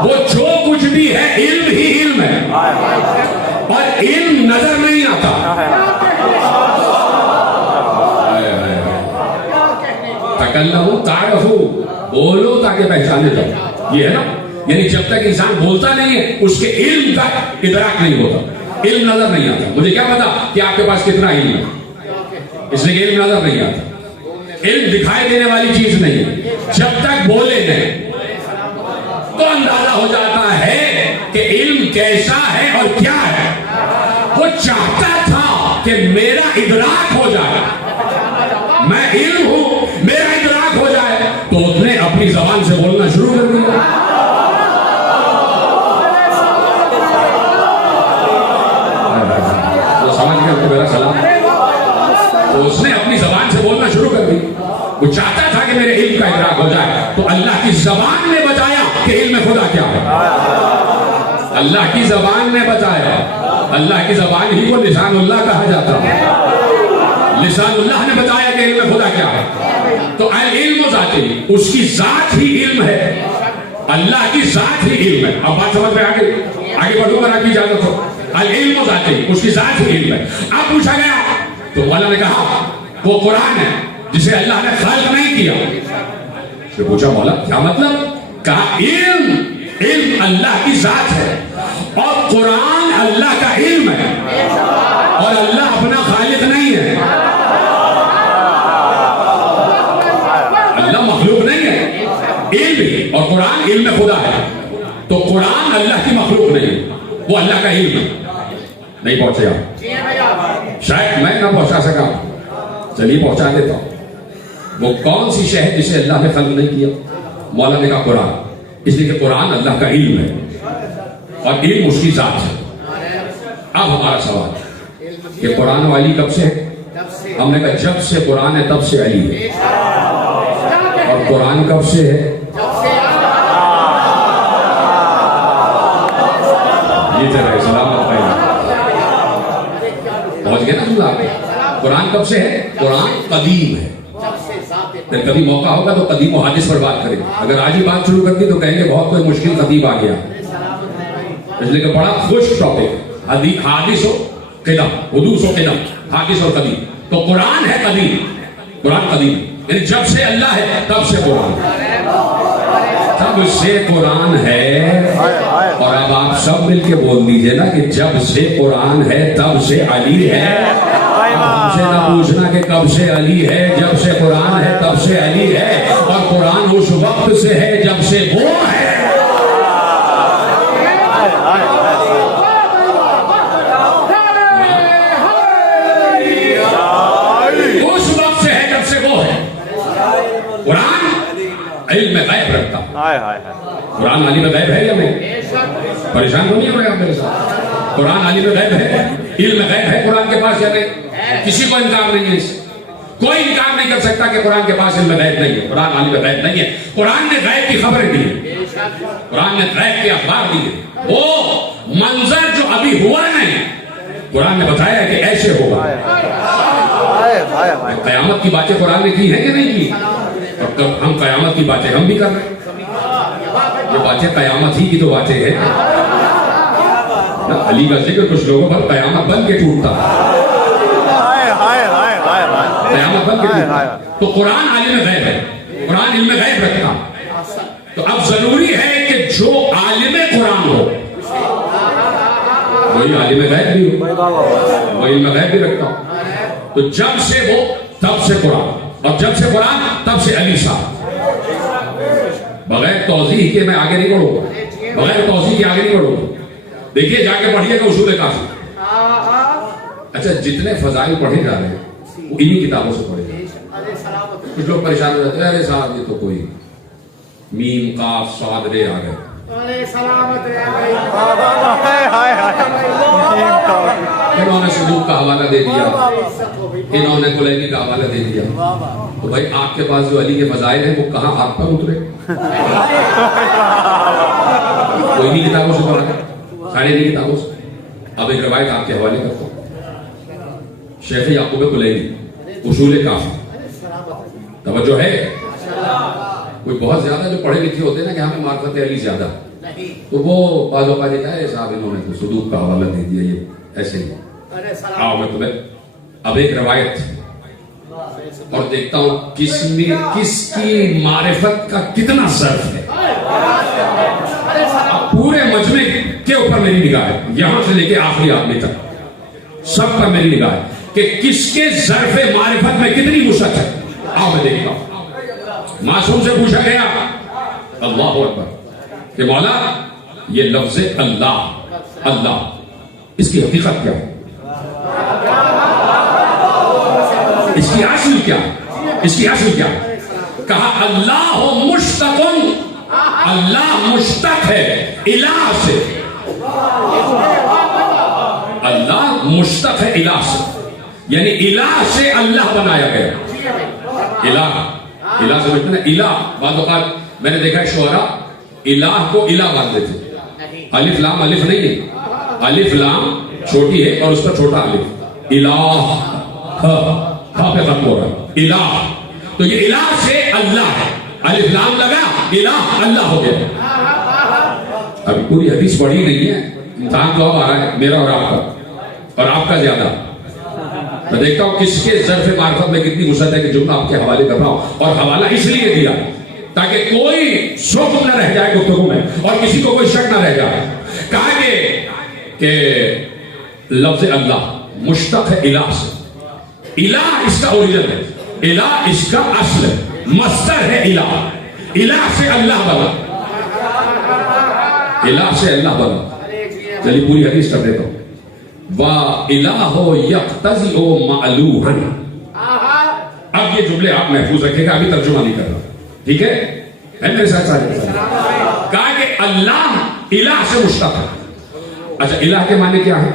वो जो कुछ भी है इल्म ही इल्म है, और इल्म नजर नहीं आता। तकल्लमू तारफू, बोलो ताकि पहचाने जाओ। ये है ना, यानी जब तक इंसान बोलता नहीं है उसके इल्म का इदराक नहीं होता, इल्म नजर नहीं आता। मुझे क्या पता कि आपके पास कितना इल्म है, इसलिए इल्म नजर नहीं आता। इल्म दिखाई देने वाली चीज नहीं है। जब तक बोले नहीं तो अंदाजा हो जाता है कि इल्म कैसा है और क्या है। वो चाहता था कि मेरा इदराक हो जाए, मैं इल्म हूं, मेरा इदराक हो जाए, तो उसने अपनी जबान से बोलना शुरू कर दिया। तो समझ गए मेरा सलाम। तो उसने अपनी जबान से बोलना शुरू कर दी। वो चाहता था कि मेरे इल्म का इदराक हो जाए, तो अल्लाह की जबान ने बताया कि इल्म खुदा क्या है। अल्लाह की जबान ने बताया। अल्लाह की जबान ही को लिसानुल्लाह कहा जाता है। लिसानुल्लाह ने बताया कि इल्म खुदा क्या है? तो अल इल्म ज़ाती, उसकी जात ही इल्म है, अल्लाह की जात ही इल्म है। अब बात समझ में आ गई? आगे बढ़ो अगर आपकी इजाजत हो। अल इल्म ज़ाती, उसकी जात ही इल्म है। अब पूछा गया तो मौला ने कहा वो कुरान है जिसे अल्लाह ने खल्क नहीं किया। तो पूछा मौला क्या मतलब? कहा इल्म अल्लाह की जात है और कुरान अल्लाह का इल्म है और अल्लाह अपना खालिक नहीं है, अल्लाह मखलूक नहीं है। इल्म ही और कुरान इल्म खुदा है, तो कुरान अल्लाह की मखलूक नहीं है, वो अल्लाह का इल्म है। नहीं पहुंचे आप? शायद मैं ना पहुंचा सका, चलिए पहुंचा देता हूं। वो कौन सी शय है जिसे अल्लाह ने खल्क नहीं किया? मौला ने कहा कुरान, इसलिए कि कुरान अल्लाह का इल्म है और इल्म उसकी जात है। अब हमारा सवाल कि कुरान वाली कब से है? हमने कहा जब से कुरान है तब से अली है। और कुरान कब से है? ये जरा सलामत भाई पहुंच गए ना सुना? कुरान कब से है? कुरान कदीम है। फिर कभी मौका होगा तो कदीम और हादिस पर बात करेंगे। अगर आज ही बात शुरू कर दी तो कहेंगे बहुत कोई मुश्किल कदीम आ गया, इसलिए कि बड़ा खुश टॉपिक हादिस हो किदम, हुदूस हो किदम, हादिस और कदीम। तो कुरान है कदीम, कुरान कदीम यानी जब से अल्लाह है तब से कुरान, तब से कुरान है। और अब आप सब मिलके बोल दीजिए ना कि जब से कुरान है तब से अली है। हमसे ना पूछना कि कब से अली है, जब से कुरान है तब से अली है। और कुरान उस वक्त से है जब से वो है। उस वक्त से है जब से वो है। कुरान इल्म गैब रखता। कुरान आलिम गैब है या नहीं? परेशान तो नहीं हो रहे आप मेरे साथ? कुरान आलिम गैब है, इल्म गैब है कुरान के पास या नहीं? किसी को इनकार नहीं है इससे, कोई इनकार नहीं कर सकता कि कुरान के पास इल्म गैब नहीं है, कुरान आलिम गैब नहीं है। कुरान ने गैब की खबरें दी, कुरान ने गैब के अखबार दिए। वो मंजर जो अभी हुआ नहीं, कुरान ने बताया कि ऐसे होगा। कयामत की बातें कुरान ने की है कि नहीं की? और हम कयामत की बातें हम भी कर रहे हैं। ये बातें कयामत ही की तो बातें हैं ना। अली का जिक्र कुछ लोगों पर कयामत बन के टूटता है, कयामत बन के टूटता। तो कुरान आलिम गैब है, कुरान इल्म गैब रखता। तो अब जरूरी है कि जो आलिम कुरान हो वही आलिम गैब भी हो, वही इल्म गैब भी रखता। तो जब से वो तब से कुरान, और जब से कुरान तब से अली साहब। बगैर तौज़ीह के मैं आगे नहीं बढ़ूंगा, बगैर तौज़ीह के आगे नहीं बढ़ूंगा। देखिए जाके पढ़िएगा उसूल काफ़ी। अच्छा, जितने फजाइल पढ़े जा रहे हैं वो इन्हीं किताबों से पढ़े जा रहे हैं। कुछ लोग परेशान हो जाते हैं, अरे साहब ये तो कोई मीम काफ साद रे आ गए। इन्होंने सलूक का हवाला दे दिया, इन्होंने कुलैनी का हवाला दे दिया। तो भाई आपके पास जो अली के फजाइल है वो कहाँ आप पर उतरे? कोई नहीं किताबों से पढ़ा, सारी नहीं किताबों से। अब एक रवायत आपके हवाले करता हूँ। शेख याकूब कुलैनी उसूल काफी, तवज्जो है। कोई बहुत ज्यादा जो पढ़े लिखे होते हैं ना कि हमें मार्फत अली ज्यादा, तो वो बाजों का देता है साहब इन्होंने तो सदूक का हवाला दे दिया, ये ऐसे ही। आओ मैं तुम्हें अब एक रवायत और देखता हूं किसमें किसकी मारिफत का कितना सर्फ है। पूरे मजमे के ऊपर मेरी निगाह है, यहां से लेके आखिरी आदमी तक सब पर मेरी निगाह है कि किसके ज़र्फ़े मारिफत में कितनी वुसअत है। आओ मैं देखता हूं। मासूम से पूछा गया अल्लाह अकबर कि मौला ये लफ्ज़ अल्लाह, अल्लाह इसकी हकीकत क्या है, इसकी असल क्या, इसकी असल क्या? कहा अल्लाह मुश्तक़ुन, अल्लाह मुश्तक़ है इलाह से, अल्लाह मुश्तक़ है इलाह से, यानी इलाह से अल्लाह बनाया गया। इलाह, इलाह से मतलब इलाह। बाद औक़ात मैंने देखा है शुअरा इलाह को इलाह बांध देते। अलिफ लाम अलिफ नहीं है, अलिफ लाम छोटी है और उसका छोटा अलिफ। इलाह हा पे खत्म हो रहा है, इलाह तो ये इलाह से अल्लाह है, अलिफ लाम लगा, इलाह अल्लाह हो गया। अभी पूरी हदीस पढ़ी नहीं है, इम्तिहान तो अब आ रहा है मेरा और आपका, और आपका ज्यादा। मैं देखता हूं किसके ज़र्फ़ मार्फत में कितनी वुसअत है कि जुमला आपके हवाले कर रहा हूं, और हवाला इसलिए दिया ताकि कोई शौक न रह जाए गुफ्तगू में और किसी को कोई शक न रह जाए। कहा कि लफ्ज अल्लाह मुश्तक है इलाह से। इलाह इसका ओरिजिन है, इलाह इसका असल है, मस्तर है इलाह। इलाह से अल्लाह बना, इलाह से अल्लाह बना। चलिए पूरी हदीस कर देता हूं। वा इलाहो यक्तज़िउ मालूहन। अब ये जुमले आप महफूज रखेगा, अभी तर्जुमा नहीं कर रहा, ठीक है मेरे साथ साथ। कहा कि अल्लाह इलाह से मुश्तक है। अच्छा, इलाह के माने क्या है?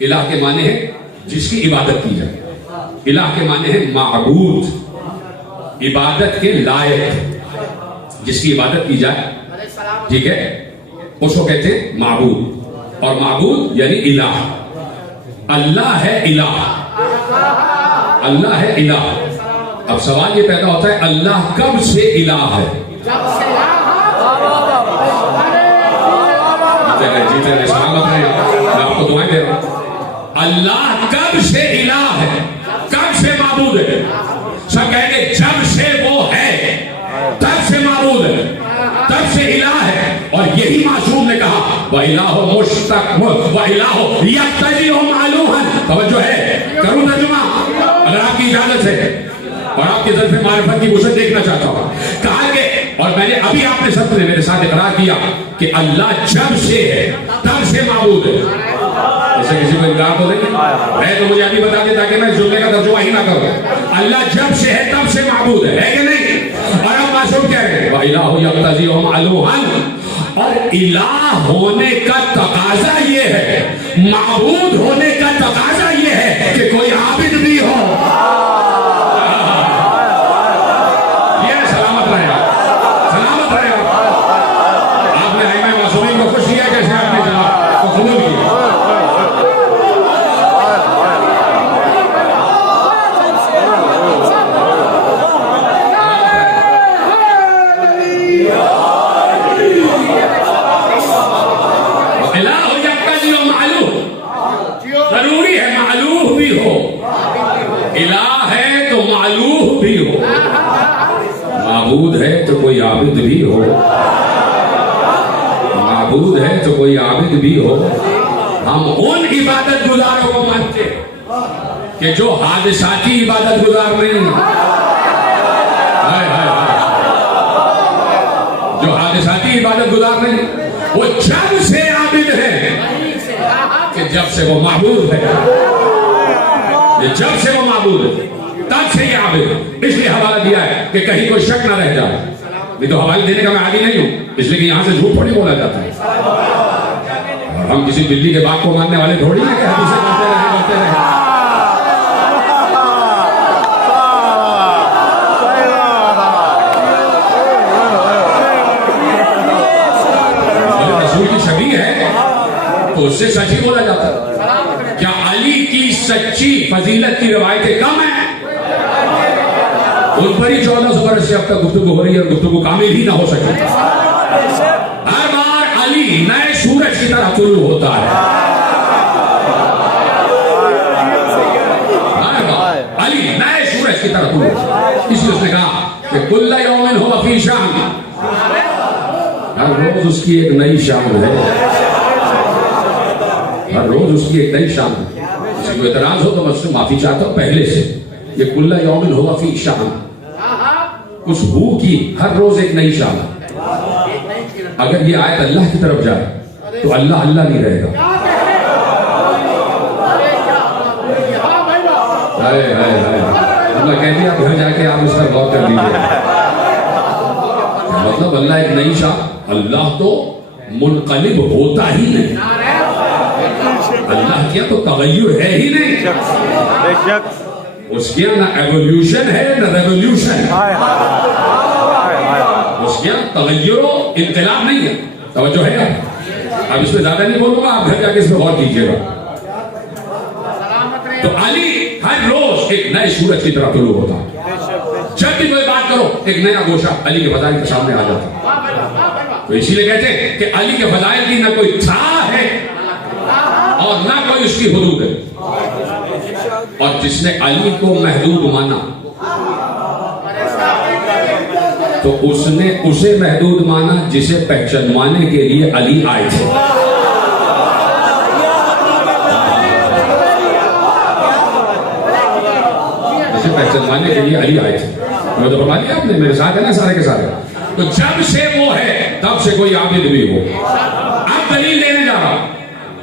इलाह के माने है जिसकी इबादत की जाए। इलाह के माने है माबूद, इबादत के लायक, जिसकी इबादत की जाए, ठीक है, उसको कहते हैं माबूद। और माबूद यानी इलाह। अल्लाह है इलाह, अल्लाह है इलाह। अब सवाल ये पैदा होता है, अल्लाह कब से इलाह है? जीते रहे, सलामत रहे, मैं आपको दुआएं दे रहा हूं। अल्लाह कब से इलाह है, कब से माबूद है? सब कहेंगे जब से वो है तब से माबूद है, तब से इलाह है। और यही मासूम ने कहा वह इलाहो मुश्तक वह इलाहो यक्तज़िउ मालूहन। तवज्जो है, करूं तर्जुमा अगर आपकी इजाजत है, और आपके ज़र्फ़ मारिफत की वुसअत देखना चाहता हूं। कहा कि, और मैंने अभी आपने सबने मेरे साथ इकरार किया कि अल्लाह जब से है तब से माबूद है। ऐसे किसी को इनकार तो नहीं है, तो मुझे अभी बता दे ताकि मैं जुमले का तर्जुमा ही ना करूं। अल्लाह जब से है तब से माबूद है कि नहीं? और अब मासूम कह रहे हैं वह इलाहो यक्तज़िउ मालूहन। और इलाह होने का तकाजा ये है, माबूद होने का तकाजा ये है कि कोई आबिद भी हो। ये सलामत रहे आप, सलामत रहे आप। आपने आइमा मासूमी को खुश किया, कैसे आपने जनाब को कबूल किया। जरूरी है मालूह भी हो, इलाह है तो मालूह भी हो, माबूद है तो कोई आबिद भी हो, माबूद है तो कोई आबिद भी हो। हम उन इबादत गुजारों को मानते कि जो हादिसाती इबादत गुजार नहीं, जो हादिसाती इबादत गुजार नहीं, वो जब से आबिद है कि जब से वो माबूद है, जब से वो माबूद है तब से ये आबिद है। इसलिए हवाला दिया है कि कहीं कोई शक ना रह जाए। नहीं तो हवाले देने का मैं आदी नहीं हूं, इसलिए कि यहां से झूठ थोड़ी बोला जाता है। और हम किसी बिल्ली के बात को मानने वाले थोड़ी है कि हम उसे करते रहे। रसूल की छवि है तो उससे सच ही बोला जाता है। क्या अली की सच्ची फजीलत की रवायतें कम है? उन पर ही 1400 वर्ष से अब तक गुफ्तगू हो रही है और गुफ्तगू कामिल ही ना हो सके। हर बार अली नए सूरज की तरह तुलू होता है, हर बार अली नए सूरज की तरह तुलू। इसलिए उसने कहा कि कुल्ला यौमिन हुवा फी शान, हर रोज उसकी एक नई शान है, हर रोज उसकी एक नई शान है। किसी को एतराज हो तो मैं उससे माफी चाहता हूं पहले से। ये कुल्ला यौमिन हुवा फी शान, उस हू की हर रोज एक नई शान है। अगर ये आयत अल्लाह की तरफ जाए तो अल्लाह अल्लाह नहीं रहेगा। अल्लाह कह दिया घर जाके आप इस पर गौर कर लीजिए। मतलब अल्लाह एक नई शान, अल्लाह तो मुनक़लिब होता ही नहीं, अल्लाह क्या तो तगय्युर है ही नहीं। उसके यहाँ ना एवोल्यूशन है ना रेवोल्यूशन, उसके यहाँ तगय्युर इनकलाब नहीं है। तवज्जो है अब इसमें ज्यादा नहीं बोलूंगा, आप घर जाके इसमें गौर कीजिएगा। तो अली हर रोज एक नए सूरज की तरह तुलू होता है। जब भी कोई बात करो एक नया गोशा अली के फजाइल के सामने आ जाता है। तो इसीलिए कहते हैं कि अली के फजाइल की ना कोई था है और ना कोई उसकी हुदूद है। और जिसने अली को महदूद माना तो उसने उसे महदूद माना जिसे पहचानवाने के लिए अली आए थे। जिसे पहचानवाने के लिए अली आए थे। तो फरमा लिया आपने, मेरे साथ है ना सारे के सारे। तो जब से वो है तब से कोई आबिद भी हो। अब दलील लेने जा रहा हूं,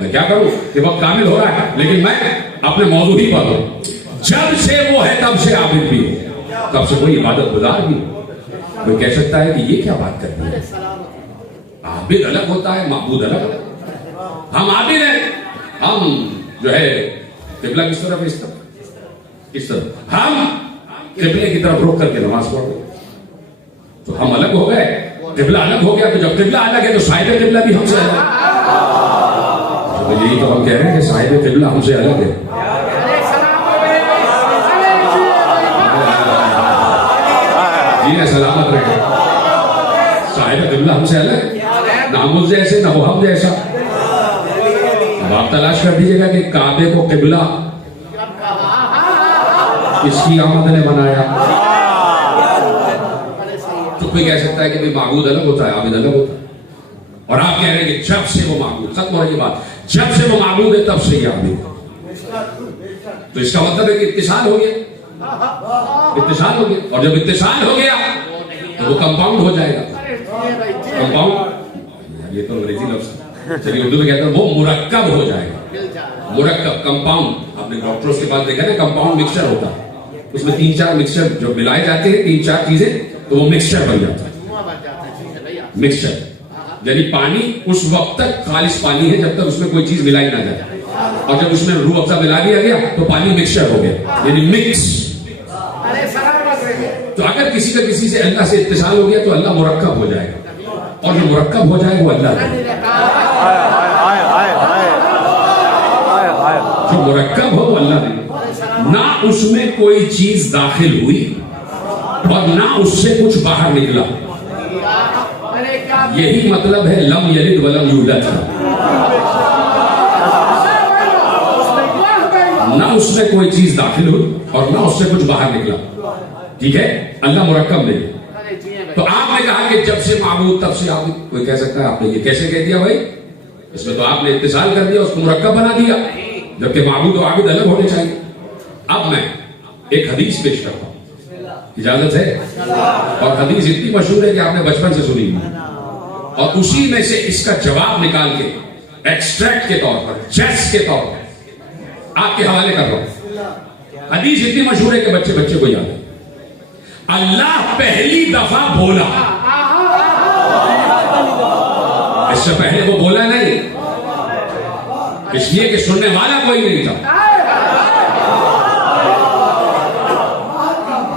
मैं क्या करूं कि वक्त कामिल हो रहा है लेकिन मैं अपने मौजू ही पर हूं। जब से वो है तब से आबिद भी हो, तब से कोई इबादत गुजार भी हो। कोई कह सकता है कि ये क्या बात करनी है, आबिद अलग होता है माबूद अलग। हम आबिद हैं, हम जो है किबला किस तरफ, इस तरफ हम किबले की तरफ रुख करके नमाज पढ़ रहे, तो हम अलग हो गए, किबला अलग हो गया। तो जब किबला अलग है तो साहिब किबला भी हमसे अलग है। तो यही तो हम कह रहे हैं कि साहिब किबला हमसे अलग है। जी ने सलामत रहे, साहिब किबला हमसे अलग, ना हम उस जैसे ना वो हम जैसा। अब आप तलाश कर दीजिएगा कि काबे को किबला किसकी आमद ने बनाया। तो कोई कह सकता है कि भाई माबूद अलग होता है, आबिद अलग होता है। और आप कह रहे हैं कि जब से वो माबूद, खत्म हो रही बात, जब से वो माबूद है तब से ही आबिद। तो इसका मतलब है कि इत्तिसाल हो गया, इत्तिसाल हो गया। और जब इत्तिसाल हो गया तो वो कंपाउंड हो जाएगा। कंपाउंड, ये तो अंग्रेजी लफ्ज, चलिए उर्दू में कहते हैं वो मुरक्कब हो जाएगा। मुरक्कब, कंपाउंड, आपने डॉक्टर्स के पास देखा ना, कंपाउंड मिक्सचर होता है, उसमें 3-4 मिक्सचर जो मिलाए जाते हैं, 3-4 चीजें, तो वो मिक्सचर बन जाता है। मिक्सचर यानी पानी उस वक्त तक खालिश पानी है जब तक उसमें कोई चीज मिलाई ना जाए, और जब उसमें रूह अफ़ज़ा मिला दिया गया तो पानी मिक्सचर हो गया, यानी मिक्स। तो अगर किसी का किसी से अल्लाह से इत्तिसाल हो गया तो अल्लाह मुरक्कब हो जाएगा, और जो मुरक्कब हो जाए वो अल्लाह है। जो मुरक्कब हो वो अल्लाह है, ना उसमें कोई चीज दाखिल हुई और ना उससे कुछ बाहर निकला। यही मतलब है लम यलिद वलम यूलद। ना उसमें कोई चीज दाखिल हुई और ना उससे कुछ बाहर निकला। ठीक है, अल्लाह मुरक्कब नहीं। तो आपने कहा कि जब से माबूद तब से आबिद। कोई कह सकता है आपने ये कैसे कह दिया भाई, इसमें तो आपने इत्तिसाल कर दिया, उसको मुरक्कब बना दिया, जबकि माबूद और आबिद अलग होने चाहिए। अब मैं एक हदीस पेश करता हूं, इजाजत है। और हदीस इतनी मशहूर है कि आपने बचपन से सुनी है, और उसी में से इसका जवाब निकाल के एक्सट्रैक्ट के तौर पर, जेस के तौर पर आपके हवाले कर रहा हूं। हदीस इतनी मशहूर है कि बच्चे बच्चे को याद है। अल्लाह पहली दफा बोला, इससे पहले वो बोला नहीं, इसलिए कि सुनने वाला कोई नहीं था।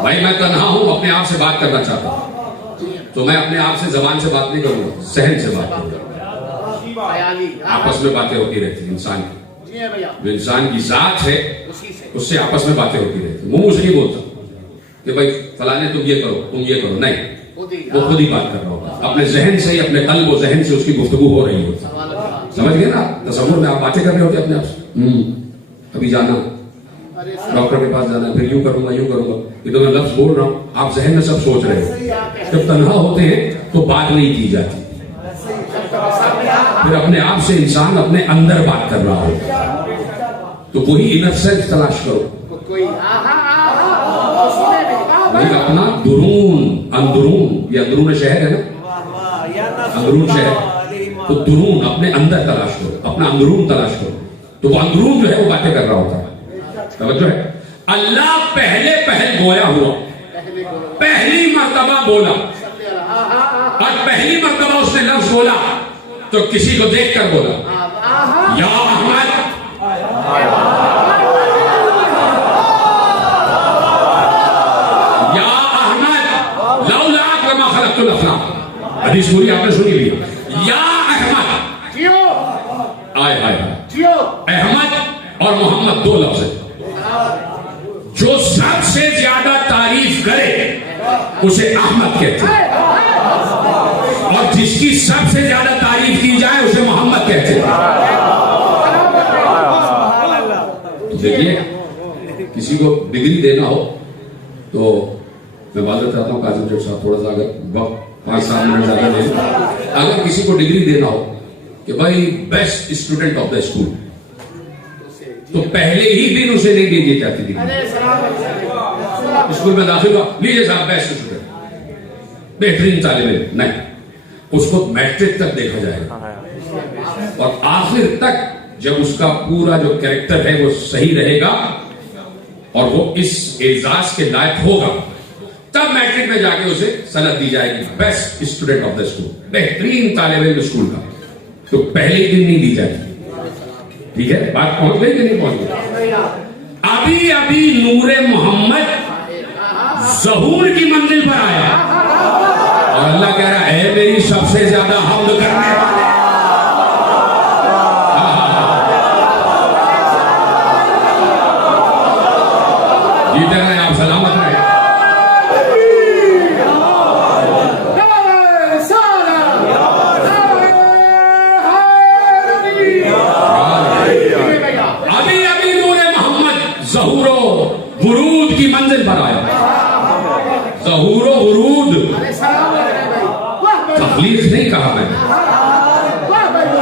भाई मैं तन्हा हूं, अपने आप से बात करना चाहता हूं, तो मैं अपने आप से जबान से बात नहीं करूंगा, सहन से बात करूंगा। आपस में बातें होती रहती है इंसान की, जो इंसान की जात है उससे आपस में बातें होती रहती है। मुंह से नहीं बोलता कि भाई फलाने तुम ये करो, तुम ये करो, नहीं, वो खुद ही बात कर रहा होता, अपने जहन से ही, अपने कल्ब और जहन से उसकी गुफ्तगू हो रही होती। समझ गए ना, तसव्वुर में आप बातें कर रहे होते अपने आप से। अभी जाना, डॉक्टर के पास जाना, फिर यूं करूंगा, यूं करूंगा, ये तो मैं लफ्ज बोल रहा हूं, आप जहन में सब सोच रहे हो। जब तन्हा होते हैं तो बात नहीं की जाती, फिर अपने आप से इंसान अपने अंदर बात कर रहा हो, तो वही इनर सेल्फ तलाश करो। वही अपना दुरून, अंदरून, ये अंदरून शहर है ना, अंदरून शहर, तो दुरून अपने अंदर तलाश करो, अपना अंदरून तलाश करो, तो वो अंदरून जो है वो बातें कर रहा होता है। समझो है, अल्लाह पहले गोया हुआ, पहली मर्तबा बोला, और पहली मर्तबा उसने लफ्ज बोला तो किसी को देखकर बोला, या अहमद, या अहमद, लौलाक वमा खलक़तुल अफ़लाक। हदीस पूरी आपने सुनी ली। या अहमद, आए आए, अहमद और मोहम्मद दो लफ्ज है। जो सबसे ज्यादा तारीफ करे उसे अहमद कहते हैं, और जिसकी सबसे ज्यादा तारीफ की जाए उसे मोहम्मद कहते हैं। तो देखिए, किसी को डिग्री देना हो तो मैं माजूद चाहता हूँ कासिम शेख साहब, थोड़ा सा अगर वक्त 5-7 मिनट ज्यादा ले, अगर किसी को डिग्री देना हो कि भाई best student of the school, तो पहले ही दिन उसे नहीं दी जाती थी। स्कूल में दाखिल हुआ, लीजिए साहब बेस्ट स्टूडेंट, बेहतरीन तालिब इल्म, नहीं, उसको मैट्रिक तक देखा जाएगा और आखिर तक जब उसका पूरा जो कैरेक्टर है वो सही रहेगा और वो इस एजाज के लायक होगा, तब मैट्रिक में जाके उसे सनद दी जाएगी best student of the school, बेहतरीन तालिब इल्म स्कूल का। तो पहले ही दिन नहीं दी जाती। ठीक है, बात पहुंच गई कि नहीं पहुंच गई? अभी अभी नूरे मोहम्मद ज़हूर की मंजिल पर आया और अल्लाह कह रहा है मेरी सबसे ज्यादा हम्द करने वाले, जीते रहे आप, सलामत रहे। अभी अभी नूरे मोहम्मद ज़हूरो वुरूद की मंजिल पर आया। ज़हूरो वुरूद, तखलीक नहीं कहा मैंने,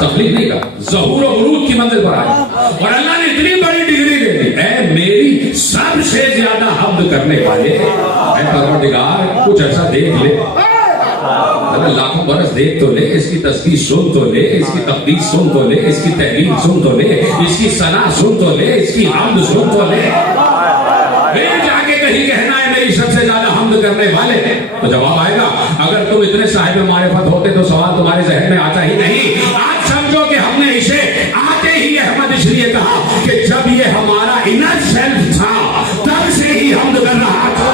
तखलीक नहीं कहा, ज़हूरो वुरूद की मंजिल पर आया और अल्लाह ने इतनी बड़ी डिग्री दे दी, ऐ मेरी सबसे ज्यादा हम्द करने वाले, ऐ परवरदिगार कुछ ऐसा देख ले, लाखों बरस देख तो ले, इसकी तस्बीह सुन तो ले, इसकी तकदीस सुन तो ले, इसकी तहलील सुन तो ले, इसकी सना सुन तो ले, इसकी हम्द सुन तो ले, फिर जाके कहीं कहना है मेरी सबसे ज्यादा हम्द करने वाले, तो जवाब आएगा। अगर तुम इतने साहिब मारिफत होते तो सवाल तुम्हारे जहन में आता ही नहीं। आज समझो कि हमने इसे आते ही अहमद इसलिए कहा कि जब ये हमारा इनर सेल्फ था तब से ही हम्द कर रहा था।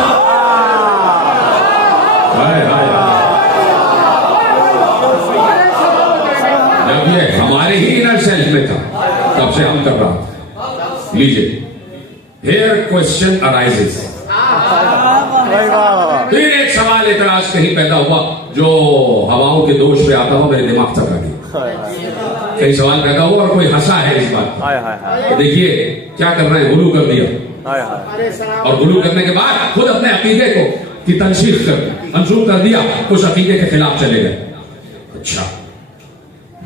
जब ये हमारे ही इनर सेल्फ में था तब से हम कर रहा था। लीजिए, Here question arises. फिर एक सवाल इतराज कहीं पैदा हुआ जो हवाओं के दोष पे आता हो, मेरे दिमाग तक आ गया। कई सवाल पैदा हुआ और कोई हंसा है इस बात। तो देखिए क्या कर रहे हैं, गुलू कर दिया और गुलू करने के बाद खुद अपने अकीदे को की तनसीख कर मंसूब कर दिया, उस अकीदे के खिलाफ चले गए। अच्छा,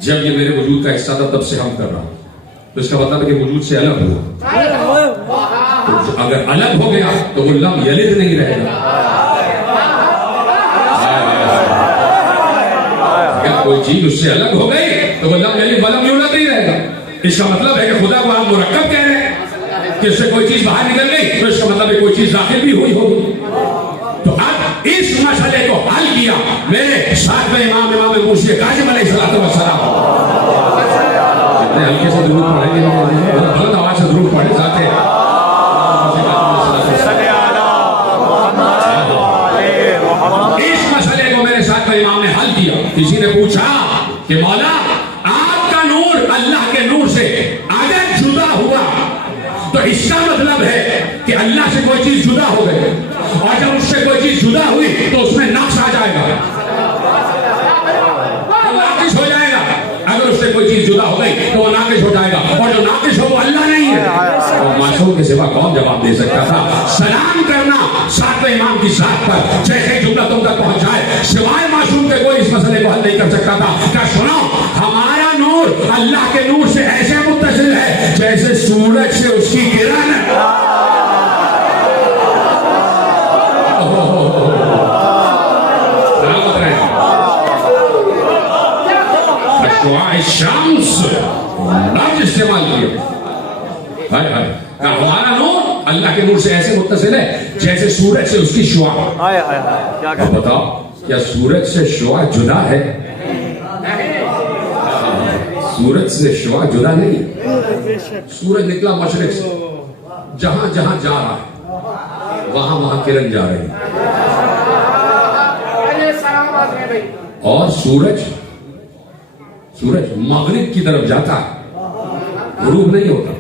जब ये मेरे वजूद का हिस्सा था तब से हम कर रहा हूं, तो इसका मतलब है कि वजूद से अलग हुआ। तो अगर अलग हो गया तो वो लम यलिद नहीं रहेगा। क्या कोई चीज उससे अलग हो गई तो वो लम यलिद वलम यूलद नहीं रहेगा। इसका मतलब है कि खुदा को आप मुरक्कब कह रहे हैं कि उससे कोई चीज बाहर निकल गई, तो इसका मतलब है कोई चीज दाखिल भी हुई होगी। तो अब इस मसले को हल किया मेरे साथ में इमाम मुर्शिद कासिम अलैहिस्सलाम। हल्के से दुरूद पढ़ेंगे, बहुत आवाज से दुरूद पढ़े जाते हैं। इस मसले को मेरे साथ में इमाम ने हल किया। किसी ने पूछा कि मौला आपका नूर अल्लाह के नूर से अगर जुदा हुआ तो इसका मतलब है कि अल्लाह से कोई चीज जुदा हो गई, और जब उससे कोई चीज जुदा हुई तो उसमें नक्श आ जाएगा, नाकिस हो जाएगा। अगर उससे कोई चीज जुदा हो गई तो वो नाकिस हो जाएगा, और जो नाकिस हो वो अल्लाह नहीं है। और मासूम के सिवा कौन जवाब दे सकता था? सलाम करना सातवें इमाम की जात पर जैसे जुमला तुम तक पहुंचाए, सिवाय मासूम के कोई इस मसले को हल नहीं कर सकता था। क्या सुनो, हमारा नूर अल्लाह के नूर से ऐसे मुत्तसिल है जैसे सूरज से उसकी किरण। शम्स लफ्ज इस्तेमाल किया। हमारा नूर अल्लाह के नूर से ऐसे मुत्तसिल है जैसे सूरज से उसकी शुआ। क्या बताओ, क्या सूरज से शुआ जुदा है? सूरज से शुआ जुदा नहीं। सूरज निकला मशरिक से, जहां जहां जा रहा है वहां वहां किरण जा रही है, और सूरज मगरिब की तरफ जाता है, गुरूब नहीं होता।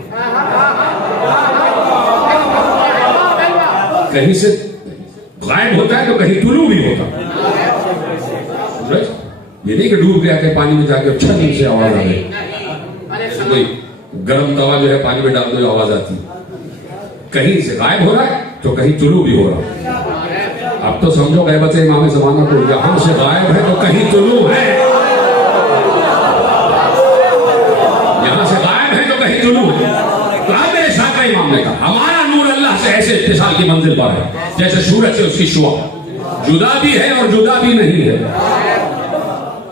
कहीं से गायब होता है तो कहीं तुलू भी होता है। ये नहीं कि डूब गया कि पानी में जाके अच्छा नींद से आवाज आ गई, कोई गर्म तवा जो है पानी में डाल दो आवाज आती, कहीं से गायब हो रहा है तो कहीं तुलू भी हो रहा है। अब तो समझो गैबत इमाम ज़माना को, यहां से गायब है तो कहीं तुलू है, यहां से गायब है तो कहीं तुलू है। तो अब मेरे साथ इमाम ने कहा हमारा नूर अल्लाह से ऐसे इत्तिसाल की मंजिल पर है जैसे सूरज से उसकी शुआ, जुदा भी है और जुदा भी नहीं है।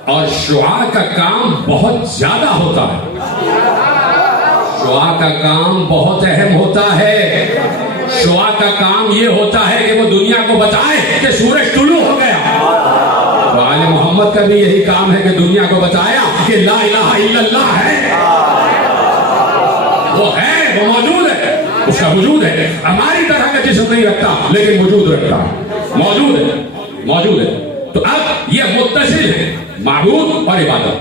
और शुआ का काम बहुत ज्यादा होता है, शुआ का काम बहुत अहम होता है। शुआ का काम ये होता है कि वो दुनिया को बताए कि सूरज तुलू हो गया। तो आले मोहम्मद का भी यही काम है कि दुनिया को बताया कि ला इलाहा इल्लल्लाह है, वो है, वो मौजूद है, उसका वजूद है। हमारी तरह का जिस्म नहीं रखता लेकिन वजूद रखता, मौजूद है, मौजूद है। तो अब ये मुत्तसिल है माबूद और इबादत,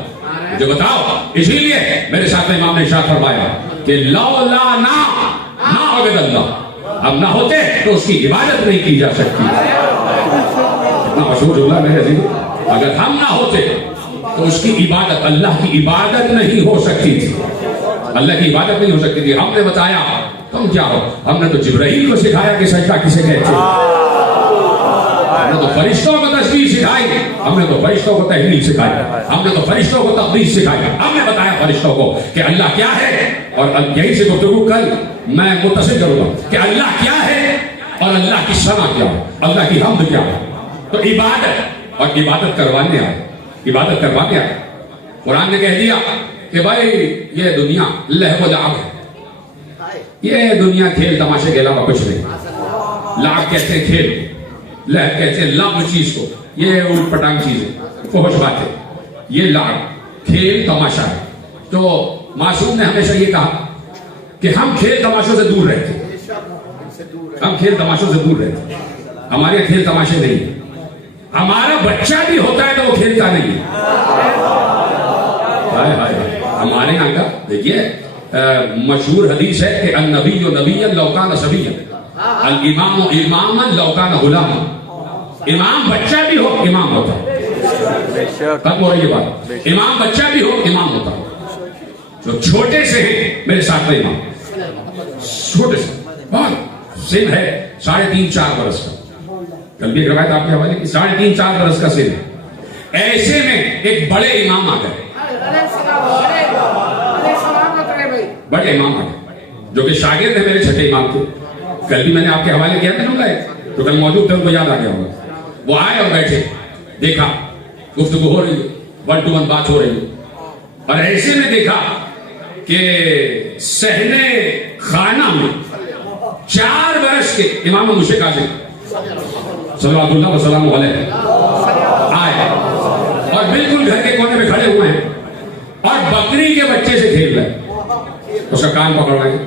जो बताओ। इसीलिए मेरे साथ इमाम ने इरशाद फरमाया कि लौला ना अल्लाह, अब ना होते तो उसकी इबादत नहीं की जा सकती। ना मशहूर जुमला मेरे अजीज, अगर हम ना होते तो उसकी इबादत, अल्लाह की इबादत नहीं हो सकती थी, अल्लाह की इबादत नहीं हो सकती थी। हमने बताया तुम क्या हो, हमने तो जिब्राइल को सिखाया कि सजदा किसे कहते हैं, हमने तो फरिश्तों को तस्बीह सिखाई, हमने तो फरिश्तों को तहलील सिखाई, हमने तो फरिश्तों को तक़दीस सिखाई, हमने बताया फरिश्तों को कि अल्लाह क्या है। और यहीं से गुफ्तगू कल मैं मुत्तसिल करूंगा कि अल्लाह क्या है और अल्लाह की सना क्या है, अल्लाह की हम्द क्या है। तो इबादत और इबादत करवाने आए, इबादत करवाने आए। कुरान ने कह दिया कि भाई ये दुनिया लहव व लाब है, ये दुनिया खेल तमाशे के अलावा कुछ नहीं। लाब कहते हैं खेल, लहव कहते हैं लाभ चीज को, ये उल्ट पटांग चीज है, फोहश बात है, ये लाभ खेल तमाशा है। तो मासूम ने हमेशा ये कहा कि हम खेल तमाशों से दूर रहते, हम खेल तमाशों से दूर रहते, हमारे खेल तमाशे नहीं। हमारा बच्चा भी होता है तो वो खेलता नहीं है। हाय हाय, हमारे यहाँ का देखिए मशहूर हदीस है कि अन नबी नबीयन लौकान सबियन, अल इमाम इमामन लौकान गुलाम। इमाम बच्चा भी हो इमाम होता है, कब हो रही है बात, इमाम बच्चा भी हो इमाम होता है। जो छोटे से हैं मेरे साथ में इमाम, छोटे से बहुत सिन है 3.5-4 बरस का, कल भी एक रवायत आपके हवाले की 3.5-4 बरस का सिन है। ऐसे में एक बड़े इमाम आ गए, बड़े इमाम आ गए जो कि शागिर्द है मेरे छठे इमाम थे। कल भी मैंने आपके हवाले किया था, तो कल मौजूद थे, उनको याद आ गया होगा। वो आए और बैठे, देखा गुफ्तगू हो रही है, 1 to 1 बात हो रही है, और ऐसे में देखा कि सहने खाना में 4 बरस के इमाम मुशे काजिम सल्लल्लाहु अलैहि वसल्लम आए और बिल्कुल घर के कोने में खड़े हुए हैं और बकरी के बच्चे से खेल रहे, उसका कान पकड़ रहे हैं,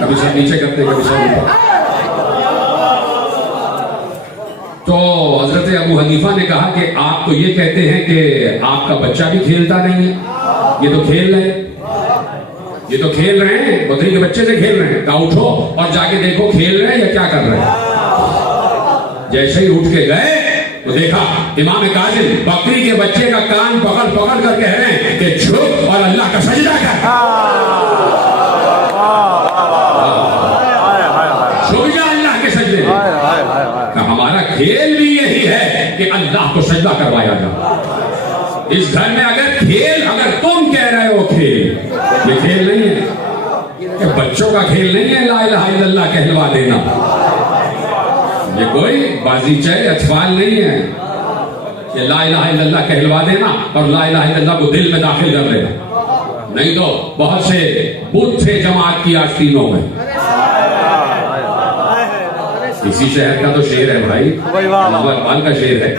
कभी सब नीचे करते कभी सब ऊपर। तो हजरत अबू हनीफा ने कहा कि आप तो ये कहते हैं कि आपका बच्चा भी खेलता नहीं है, ये तो खेल रहे हैं, ये तो खेल रहे हैं, बकरी के बच्चे से खेल रहे हैं। कहा उठो और जाके देखो खेल रहे हैं या क्या कर रहे हैं। जैसे ही उठ के गए तो देखा इमाम काजिम बकरी के बच्चे का कान पकड़ पकड़ कर कह रहे हैं कि झुक और अल्लाह का सजदा कर, झुक जा अल्लाह के सजदे में। हमारा खेल भी यही है कि अल्लाह को सजदा करवाया जाए। इस घर में अगर तुम कह रहे हो खेल, ये खेल नहीं है, ये बच्चों का खेल नहीं है ला इलाहा इल्लल्लाह कहलवा देना, ये कोई बाजीचा अतफाल नहीं है कि ला इलाहा इल्लल्लाह कहलवा देना और ला इलाहा इल्लल्लाह को दिल में दाखिल कर लेना। नहीं तो बहुत से बुत थे जमात की आस्तीनों में। इसी शहर का तो शेर है भाई, इकबाल का शेर है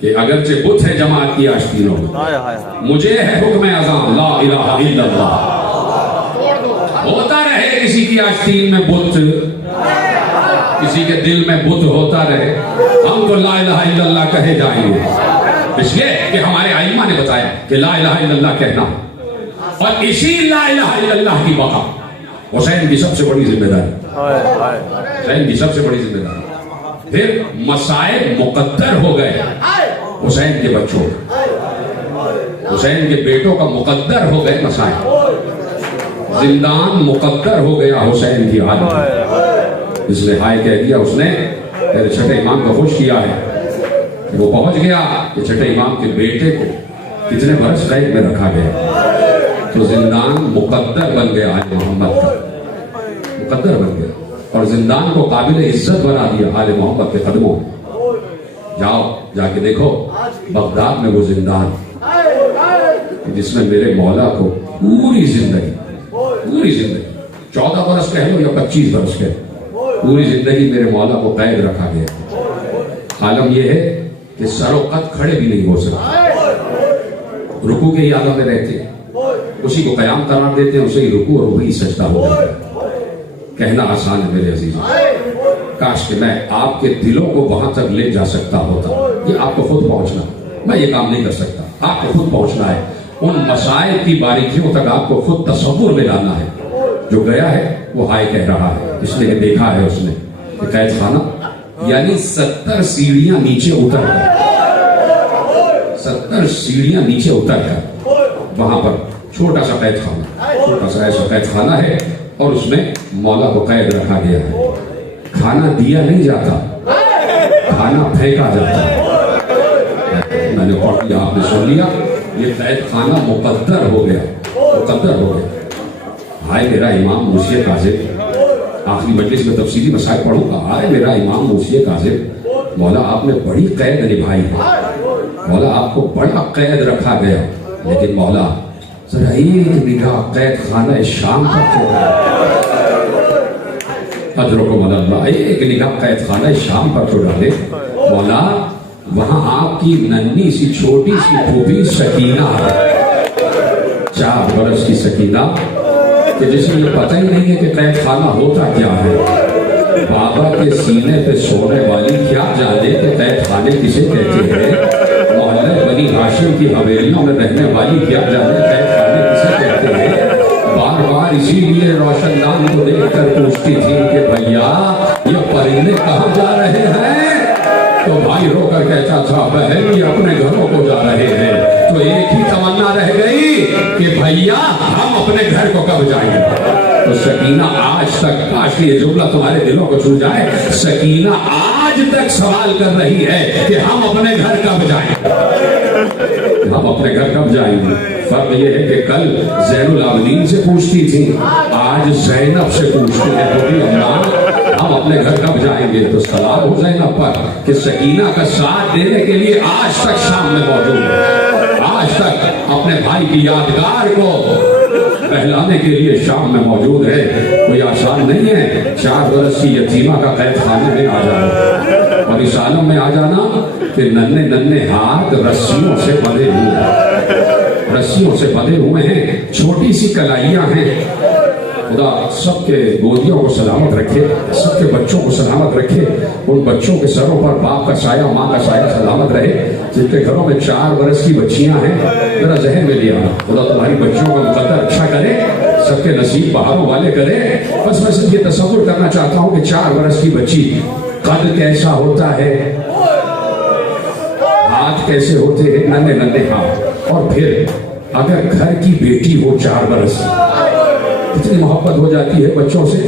कि अगरचे बुत है जमात की आस्तीनों में, मुझे है हुक्म अज़ान ला इलाहा इल्लल्लाह। होता रहे किसी की आस्तीन में बुत, किसी के दिल में बुत होता रहे, हम तो ला इलाहा इल्लल्लाह कहे जाएंगे। इसलिए कि हमारे आइमा ने बताया कि ला इलाहा इल्लल्लाह कहना और इसी ला इलाहा इल्लल्लाह की बका हुसैन की सबसे बड़ी जिम्मेदारी, हुसैन की सबसे बड़ी जिम्मेदारी। फिर मसाइब मुकद्दर हो गए हुसैन के बच्चों, हुसैन के बेटों का मुकद्दर हो गए मसाइब। जिंदान मुकद्दर हो गया हुसैन की हालत। इसलिए हाय कह दिया उसने, तेरे छठे इमाम को खुश किया है। वो पहुंच गया कि छठे इमाम के बेटे को कितने बरस कैद में रखा गया, तो जिंदान मुकद्दर बन गया आले मोहम्मद का, मुकद्दर बन गया और जिंदान को काबिल इज्जत बना दिया आले मोहम्मद के कदमों। जाओ जाके देखो बगदाद में वो जिंदान जिसने मेरे मौला को पूरी जिंदगी 14 बरस कह लो या 25 बरस कह, पूरी जिंदगी मेरे मौला को कैद रखा गया। आलम यह है कि सरो कद खड़े भी नहीं हो सकते, रुकू के ही आलम में रहते, उसी को कयाम करार देते हैं, उसे ही रुकू और वही सजदा हो जाता है। कहना आसान है मेरे अजीज, काश कि मैं आपके दिलों को वहां तक ले जा सकता होता। ये आपको खुद पहुंचना, मैं ये काम नहीं कर सकता, आपको खुद पहुंचना है। उन मसाइब की बारीकियों तक आपको खुद तसव्वुर में लाना है। जो गया है वो हाय कह रहा है, इसलिए देखा है उसने कि कैद खाना यानी 70 सीढ़ियां नीचे उतर कर, 70 सीढ़ियां नीचे उतर कर वहां पर छोटा सा कैद खाना, छोटा सा ऐसा कैद खाना है और उसमें मौला को कैद रखा गया है। खाना दिया नहीं जाता, खाना फेंका जाता है। मैंने पढ़ लिया, आपने सुन लिया, ये कैद खाना मुकद्दर हो गया, मुकद्दर हो गया। हाय मेरा इमाम मुर्शिद काज़िम, आखिरी मजलिस में तफसीली मसाइल पढ़ूंगा। हाय मेरा इमाम मुर्शिद काज़िम, मौला आपने बड़ी कैद निभाई है, मौला आपको बड़ा कैद रखा गया, लेकिन मौला जरा एक निगाह कैद खाना शाम पर छोड़ा, अजरुकुमुल्लाह, एक निगाह कैद खाना शाम पर छोड़ा दे मौला। वहां आपकी नन्ही सी छोटी सी फूफी सकीना है, 4 बरस की सकीना, कि जिसमें ये पता ही नहीं है कि कैद खाना होता क्या है। बाबा के सीने पे सोने वाली क्या जाने कि कैद खाने किसे कहते हैं। मोहल्ले बनी हाशिम की हवेलियों में रहने वाली क्या जाने कैद खाने किसे कहते हैं। बार बार इसीलिए रोशनदान को देखकर पूछती थी कि भैया ये परिंदे कहाँ जा रहे हैं, तो भाई रोकर कहता था बहन ये अपने घरों को जा रहे हैं। तो एक ही तमन्ना रह गई कि भैया हम अपने घर को कब जाएंगे। तो सकीना आज तक, काश ये जुमला तुम्हारे दिलों को छू जाए, सकीना आज तक सवाल कर रही है कि हम अपने घर कब जाएंगे, हम अपने घर कब जाएंगे। फर्क ये है कि कल ज़ैनुल आबिदीन से पूछती थी, आज ज़ैनब से पूछती है क्योंकि अल्लाह हम अपने घर कब जाएंगे। तो सलाम हो ज़ैनब पर कि सकीना का साथ देने के लिए आज तक शाम में मौजूद है, आज तक अपने भाई की यादगार को पहलाने के लिए शाम में मौजूद है। कोई आसान नहीं है 4 बरस की यतीमा का कैद खाने में आ जाना और इस आलम में आ जाना कि नन्हे नन्हे हाथ रस्सियों से बंधे हुए हैं, रस्सियों से बंधे हुए हैं, छोटी सी कलाइयां हैं। खुदा सबके गोदियों को सलामत रखे, सबके बच्चों को सलामत रखे, उन बच्चों के सरों पर बाप का साया, माँ का साया सलामत रहे। जिनके घरों में 4 बरस की बच्चियां हैं, जरा जहन में लिया खुदा तुम्हारी बच्चियों का मुकद्दर अच्छा करे, सबके नसीब बहारों वाले करे। बस मैं सिर्फ ये तसव्वुर करना चाहता हूँ कि 4 बरस की बच्ची कद कैसा होता है, हाथ कैसे होते हैं, नन्हे नन्हे हाथ। और फिर अगर घर की बेटी हो 4 बरस, कितनी मोहब्बत हो जाती है बच्चों से,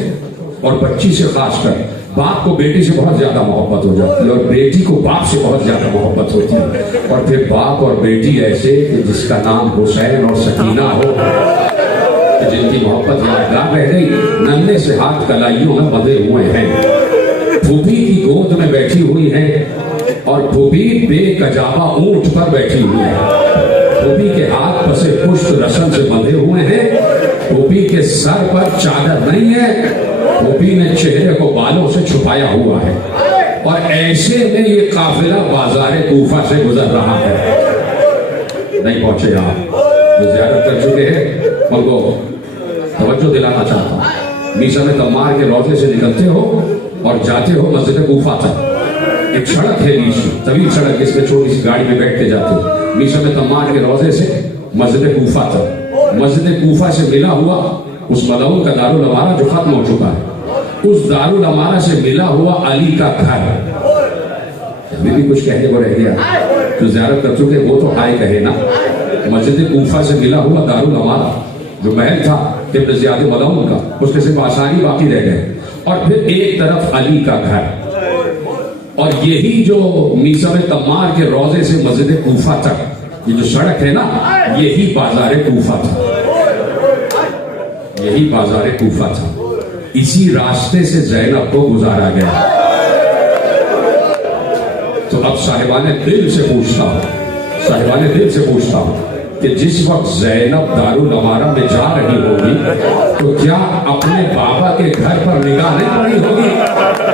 और बच्ची से खासकर। बाप को बेटी से बहुत ज्यादा मोहब्बत हो जाती है और बेटी को बाप से बहुत ज्यादा मोहब्बत होती है। और फिर बाप और बेटी ऐसे कि जिसका नाम हुसैन और सकीना हो, जिनकी मोहब्बत यादगार रह गई, नन्हे से हाथ कलाइयों में बंधे हुए हैं, फूफी की गोद में बैठी हुई है और फूफी बेकजाबा ऊंट पर बैठी हुई है। फूफी के हाथ पसे पुष्ट रस्म से बंधे हुए हैं, फूफी के सर पर चादर नहीं है, फूफी ने चेहरे को बालों से छुपाया हुआ है। और ऐसे में ये काफिला बाजार कूफा से गुजर रहा है। नहीं पहुंचे आप, जो ज़ियारत कर चुके हैं उनको तवज्जो दिलाना चाहता हूँ। मीसा में तम्मार के रोजे से निकलते हो और जाते हो मस्जिद कूफा तक, एक सड़क है नीचे, तवील सड़क, जिसमें छोटी सी गाड़ी में बैठ के जाते हो। मीसा में तम्मार के रोजे से मस्जिद कूफा तक, मस्जिद कूफा से मिला हुआ उस मदऊन का दारुल अमारा जो खत्म हो चुका है, उस दारुल अमारा से मिला हुआ अली का घर, अभी भी कुछ कहने को रह गया। जो ज़ियारत कर चुके वो तो हाय कहे ना। मस्जिद कूफा से मिला हुआ दारुल अमारा जो महल था इब्न ज़ियाद मलऊन का, उसके सिर्फ आसानी बाकी रह गए। और फिर एक तरफ अली का घर, और यही जो मीसम तम्मार के रोजे से मस्जिद कूफा तक ये जो सड़क है ना, यही बाजार कूफा था, यही बाजार कूफा था। इसी रास्ते से ज़ैनब को गुजारा गया। तो अब साहिबाने दिल से पूछता हूं, साहिबाने दिल से पूछता हूं कि जिस वक्त ज़ैनब दारुल अमारा में जा रही होगी तो क्या अपने बाबा के घर पर निगाह नहीं पड़ी होगी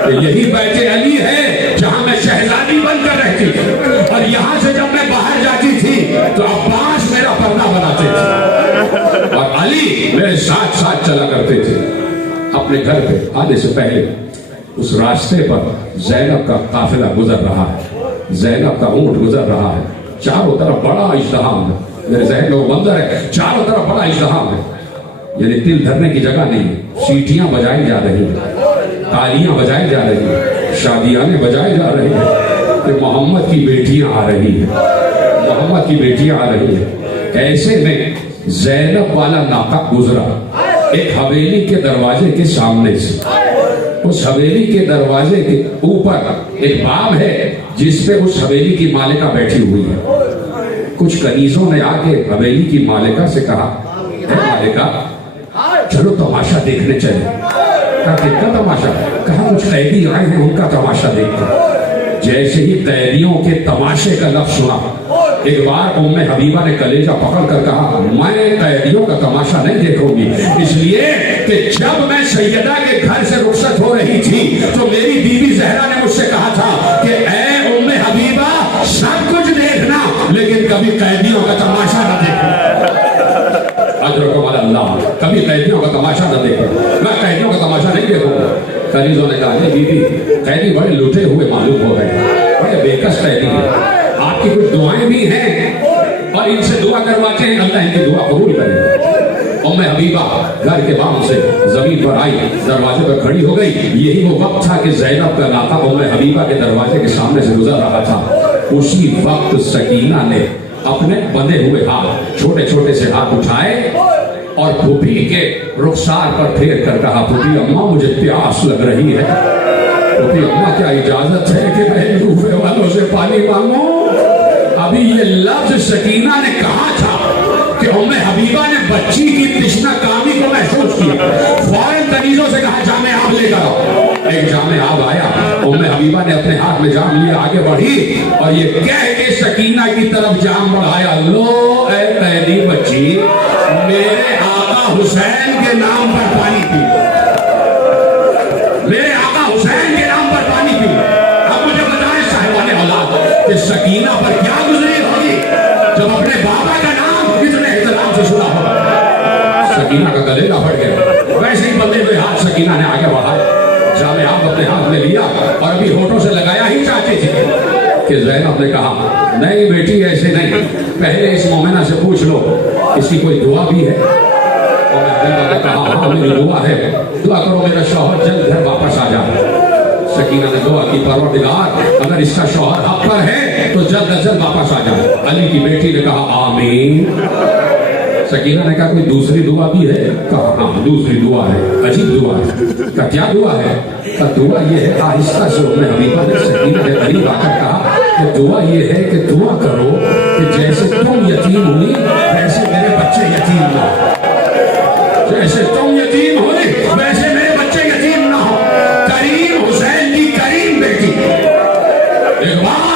कि यही बैठे अली है जहां मैं शहजादी बनकर रहती थी, और यहां से जब मैं बाहर जाती थी तो अब्बास मेरा पर्दा बनाते थे और अली मेरे साथ साथ चला करते थे। अपने घर पे आने से पहले उस रास्ते पर ज़ैनब का काफिला गुजर रहा है, ज़ैनब का ऊंट गुजर रहा है। चारों तरफ बड़ा इज़्दिहाम है, मेरे ज़हन में वो मंजर है, चारों तरफ बड़ा इज़्दिहाम है, यानी तिल धरने की जगह नहीं है। सीटियां बजाई जा रही हैं, तालियां बजाई जा रही हैं, शादियाने बजाई जा रही हैं कि मोहम्मद की बेटियां आ रही हैं, मोहम्मद की बेटियां आ रही हैं। ऐसे में ज़ैनब वाला नाका गुजरा एक हवेली के दरवाजे के सामने से। उस हवेली के दरवाजे के ऊपर एक बाब है जिसपे उस हवेली की मालिका बैठी हुई है। कुछ कनीजों ने आके हवेली की मालिका से कहा, मालिका चलो तमाशा देखने चले। कहा कितना तमाशा? कहा कुछ कैदी आए हैं उनका तमाशा देखते। जैसे ही कैदियों के तमाशे का लफ्ज सुना, एक बार उम्मे हबीबा ने कलेजा पकड़ कर कहा, मैं कैदियों का तमाशा नहीं देखूंगी, इसलिए कि जब मैं सैयदा के घर से रुखसत हो रही थी तो मेरी बीवी जहरा ने मुझसे कहा था कि ऐ उम्मे हबीबा सब कुछ देखना लेकिन कभी कैदियों का तमाशा न देखना। अजरको अल्लाह, कभी कैदियों का तमाशा न देखना, मैं कैदियों का तमाशा नहीं देखूंगा। कनीजों ने कहा, बीबी कैदी बड़े लुटे हुए मालूम हो गए, बड़े बेकस कैदी हैं, आपकी कुछ दुआएं भी हैं और इनसे दुआ करवाते हैं, अल्लाह इनकी दुआ कबूल करे। उम्मे हबीबा घर के बाम से जमीन पर आई, दरवाजे पर खड़ी हो गई। यही वो वक्त था कि ज़ैनब का लाका उम्मे हबीबा के दरवाजे के सामने से गुजर रहा था। उसी वक्त सकीना ने अपने बंधे हुए हाथ, छोटे छोटे से हाथ उठाए और फूफी के रुखसार पर फेर कर कहा, फूफी अम्मा मुझे प्यास लग रही है। फूफी अम्मा क्या इजाजत है कि मैं रूफे वालों से पानी मांगू? अभी ये लफ्ज सकीना ने कहा था कि उम्मे हबीबा ने बच्ची की तिश्ना कामी को महसूस किया। फौरन कनीजों से कहा, जामे आब लेकर आओ। एक जामे आब आया, उम्मे हबीबा ने अपने हाथ में जाम लिया, आगे बढ़ी और ये कह के सकीना की तरफ जाम बढ़ाया, लो ऐ कैदी बच्ची, मेरे आका हुसैन के नाम पर पानी पी, मेरे आका हुसैन के नाम पर पानी पी। अब मुझे बताएं साहिबाने औलाद कि सकीना पर क्या गुजरी होगी जब अपने बाबा का नाम इतने एहतराम से सुना होगा। सकीना का गलेला फट गया। वैसे ही बंदे हुए हाथ सकीना ने आगे बढ़ाया, जामे आप अपने हाथ में लिया और अभी होठों से लगाया ही चाहती थी कि ज़ैनब ने कहा, नहीं बेटी ऐसे नहीं, पहले इस मोमिना से पूछ लो इसकी कोई दुआ भी है। और मैंने कहा, हाँ मेरी दुआ है, दुआ करो मेरा शौहर जल्द घर वापस आ जाए। सकीना ने दुआ की, परवरदिगार अगर इसका शौहर हक पर है तो जल्द अज जल्द वापस आ जाए। अली की बेटी ने कहा, आमीन। सकीना ने कहा, कोई दूसरी दुआ भी है? कहा, हाँ दूसरी दुआ है, अजीब दुआ है। कहा, क्या दुआ है? कहा, दुआ ये है, आहिस्ता से उम्मे हबीबा ने सकीना के करीब आकर कहा कि दुआ ये है कि दुआ करो कि जैसे तुम यतीम हुई वैसे मेरे बच्चे यतीम ना हो, जैसे तुम यतीम हुई वैसे मेरे बच्चे यतीम ना हो। करीम हुसैन की करीम बेटी एक बार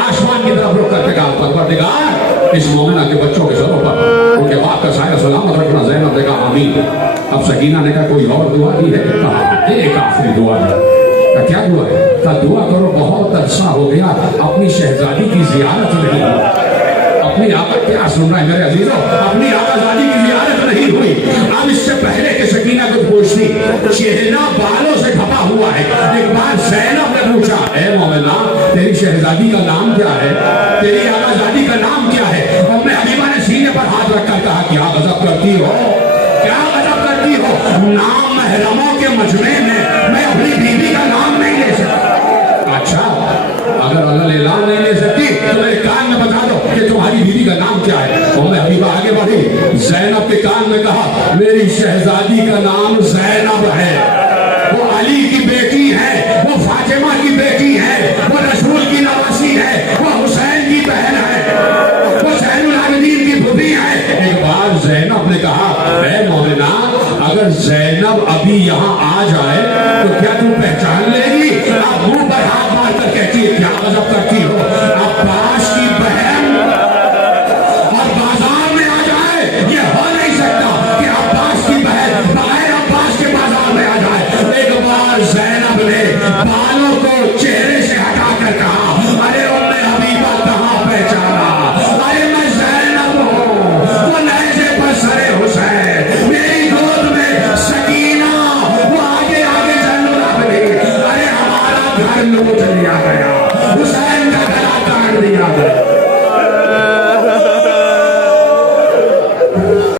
आसमान की तरफ रुक करके कहा, परवरदिगार इस मोमिना के बच्चों के सरों पर उनके बाप का साया सलामत रखना। ज़ैनब ने कहा, आमीन। अब सकीना ने कहा, कोई और दुआ भी है? कहा, एक आखिरी दुआ है। कहा, क्या दुआ है? कहा, दुआ करो, बहुत अरसा हो गया अपनी शहजादी की जियारत नहीं हुई। अपनी आका, क्या सुन रहा है मेरे अजीजों, अपनी आकाजादी की जियारत नहीं हुई। अब इससे पहले कि सकीना को पूछती, चेहरा बालों से ढपा हुआ है। एक बार ज़ैनब ने पूछा, ए मोमिना तेरी शहजादी का नाम क्या है? तेरी आकाजादी का नाम क्या है? उम्मे हबीबा ने सीने पर हाथ रखकर कहा, क्या गजब करती हो, क्या गजब करती हो, नाम महरमों के मजमे में मैं अपनी बीवी का नाम नहीं ले सकता। अच्छा अगर अल्लाह गजब करती हो।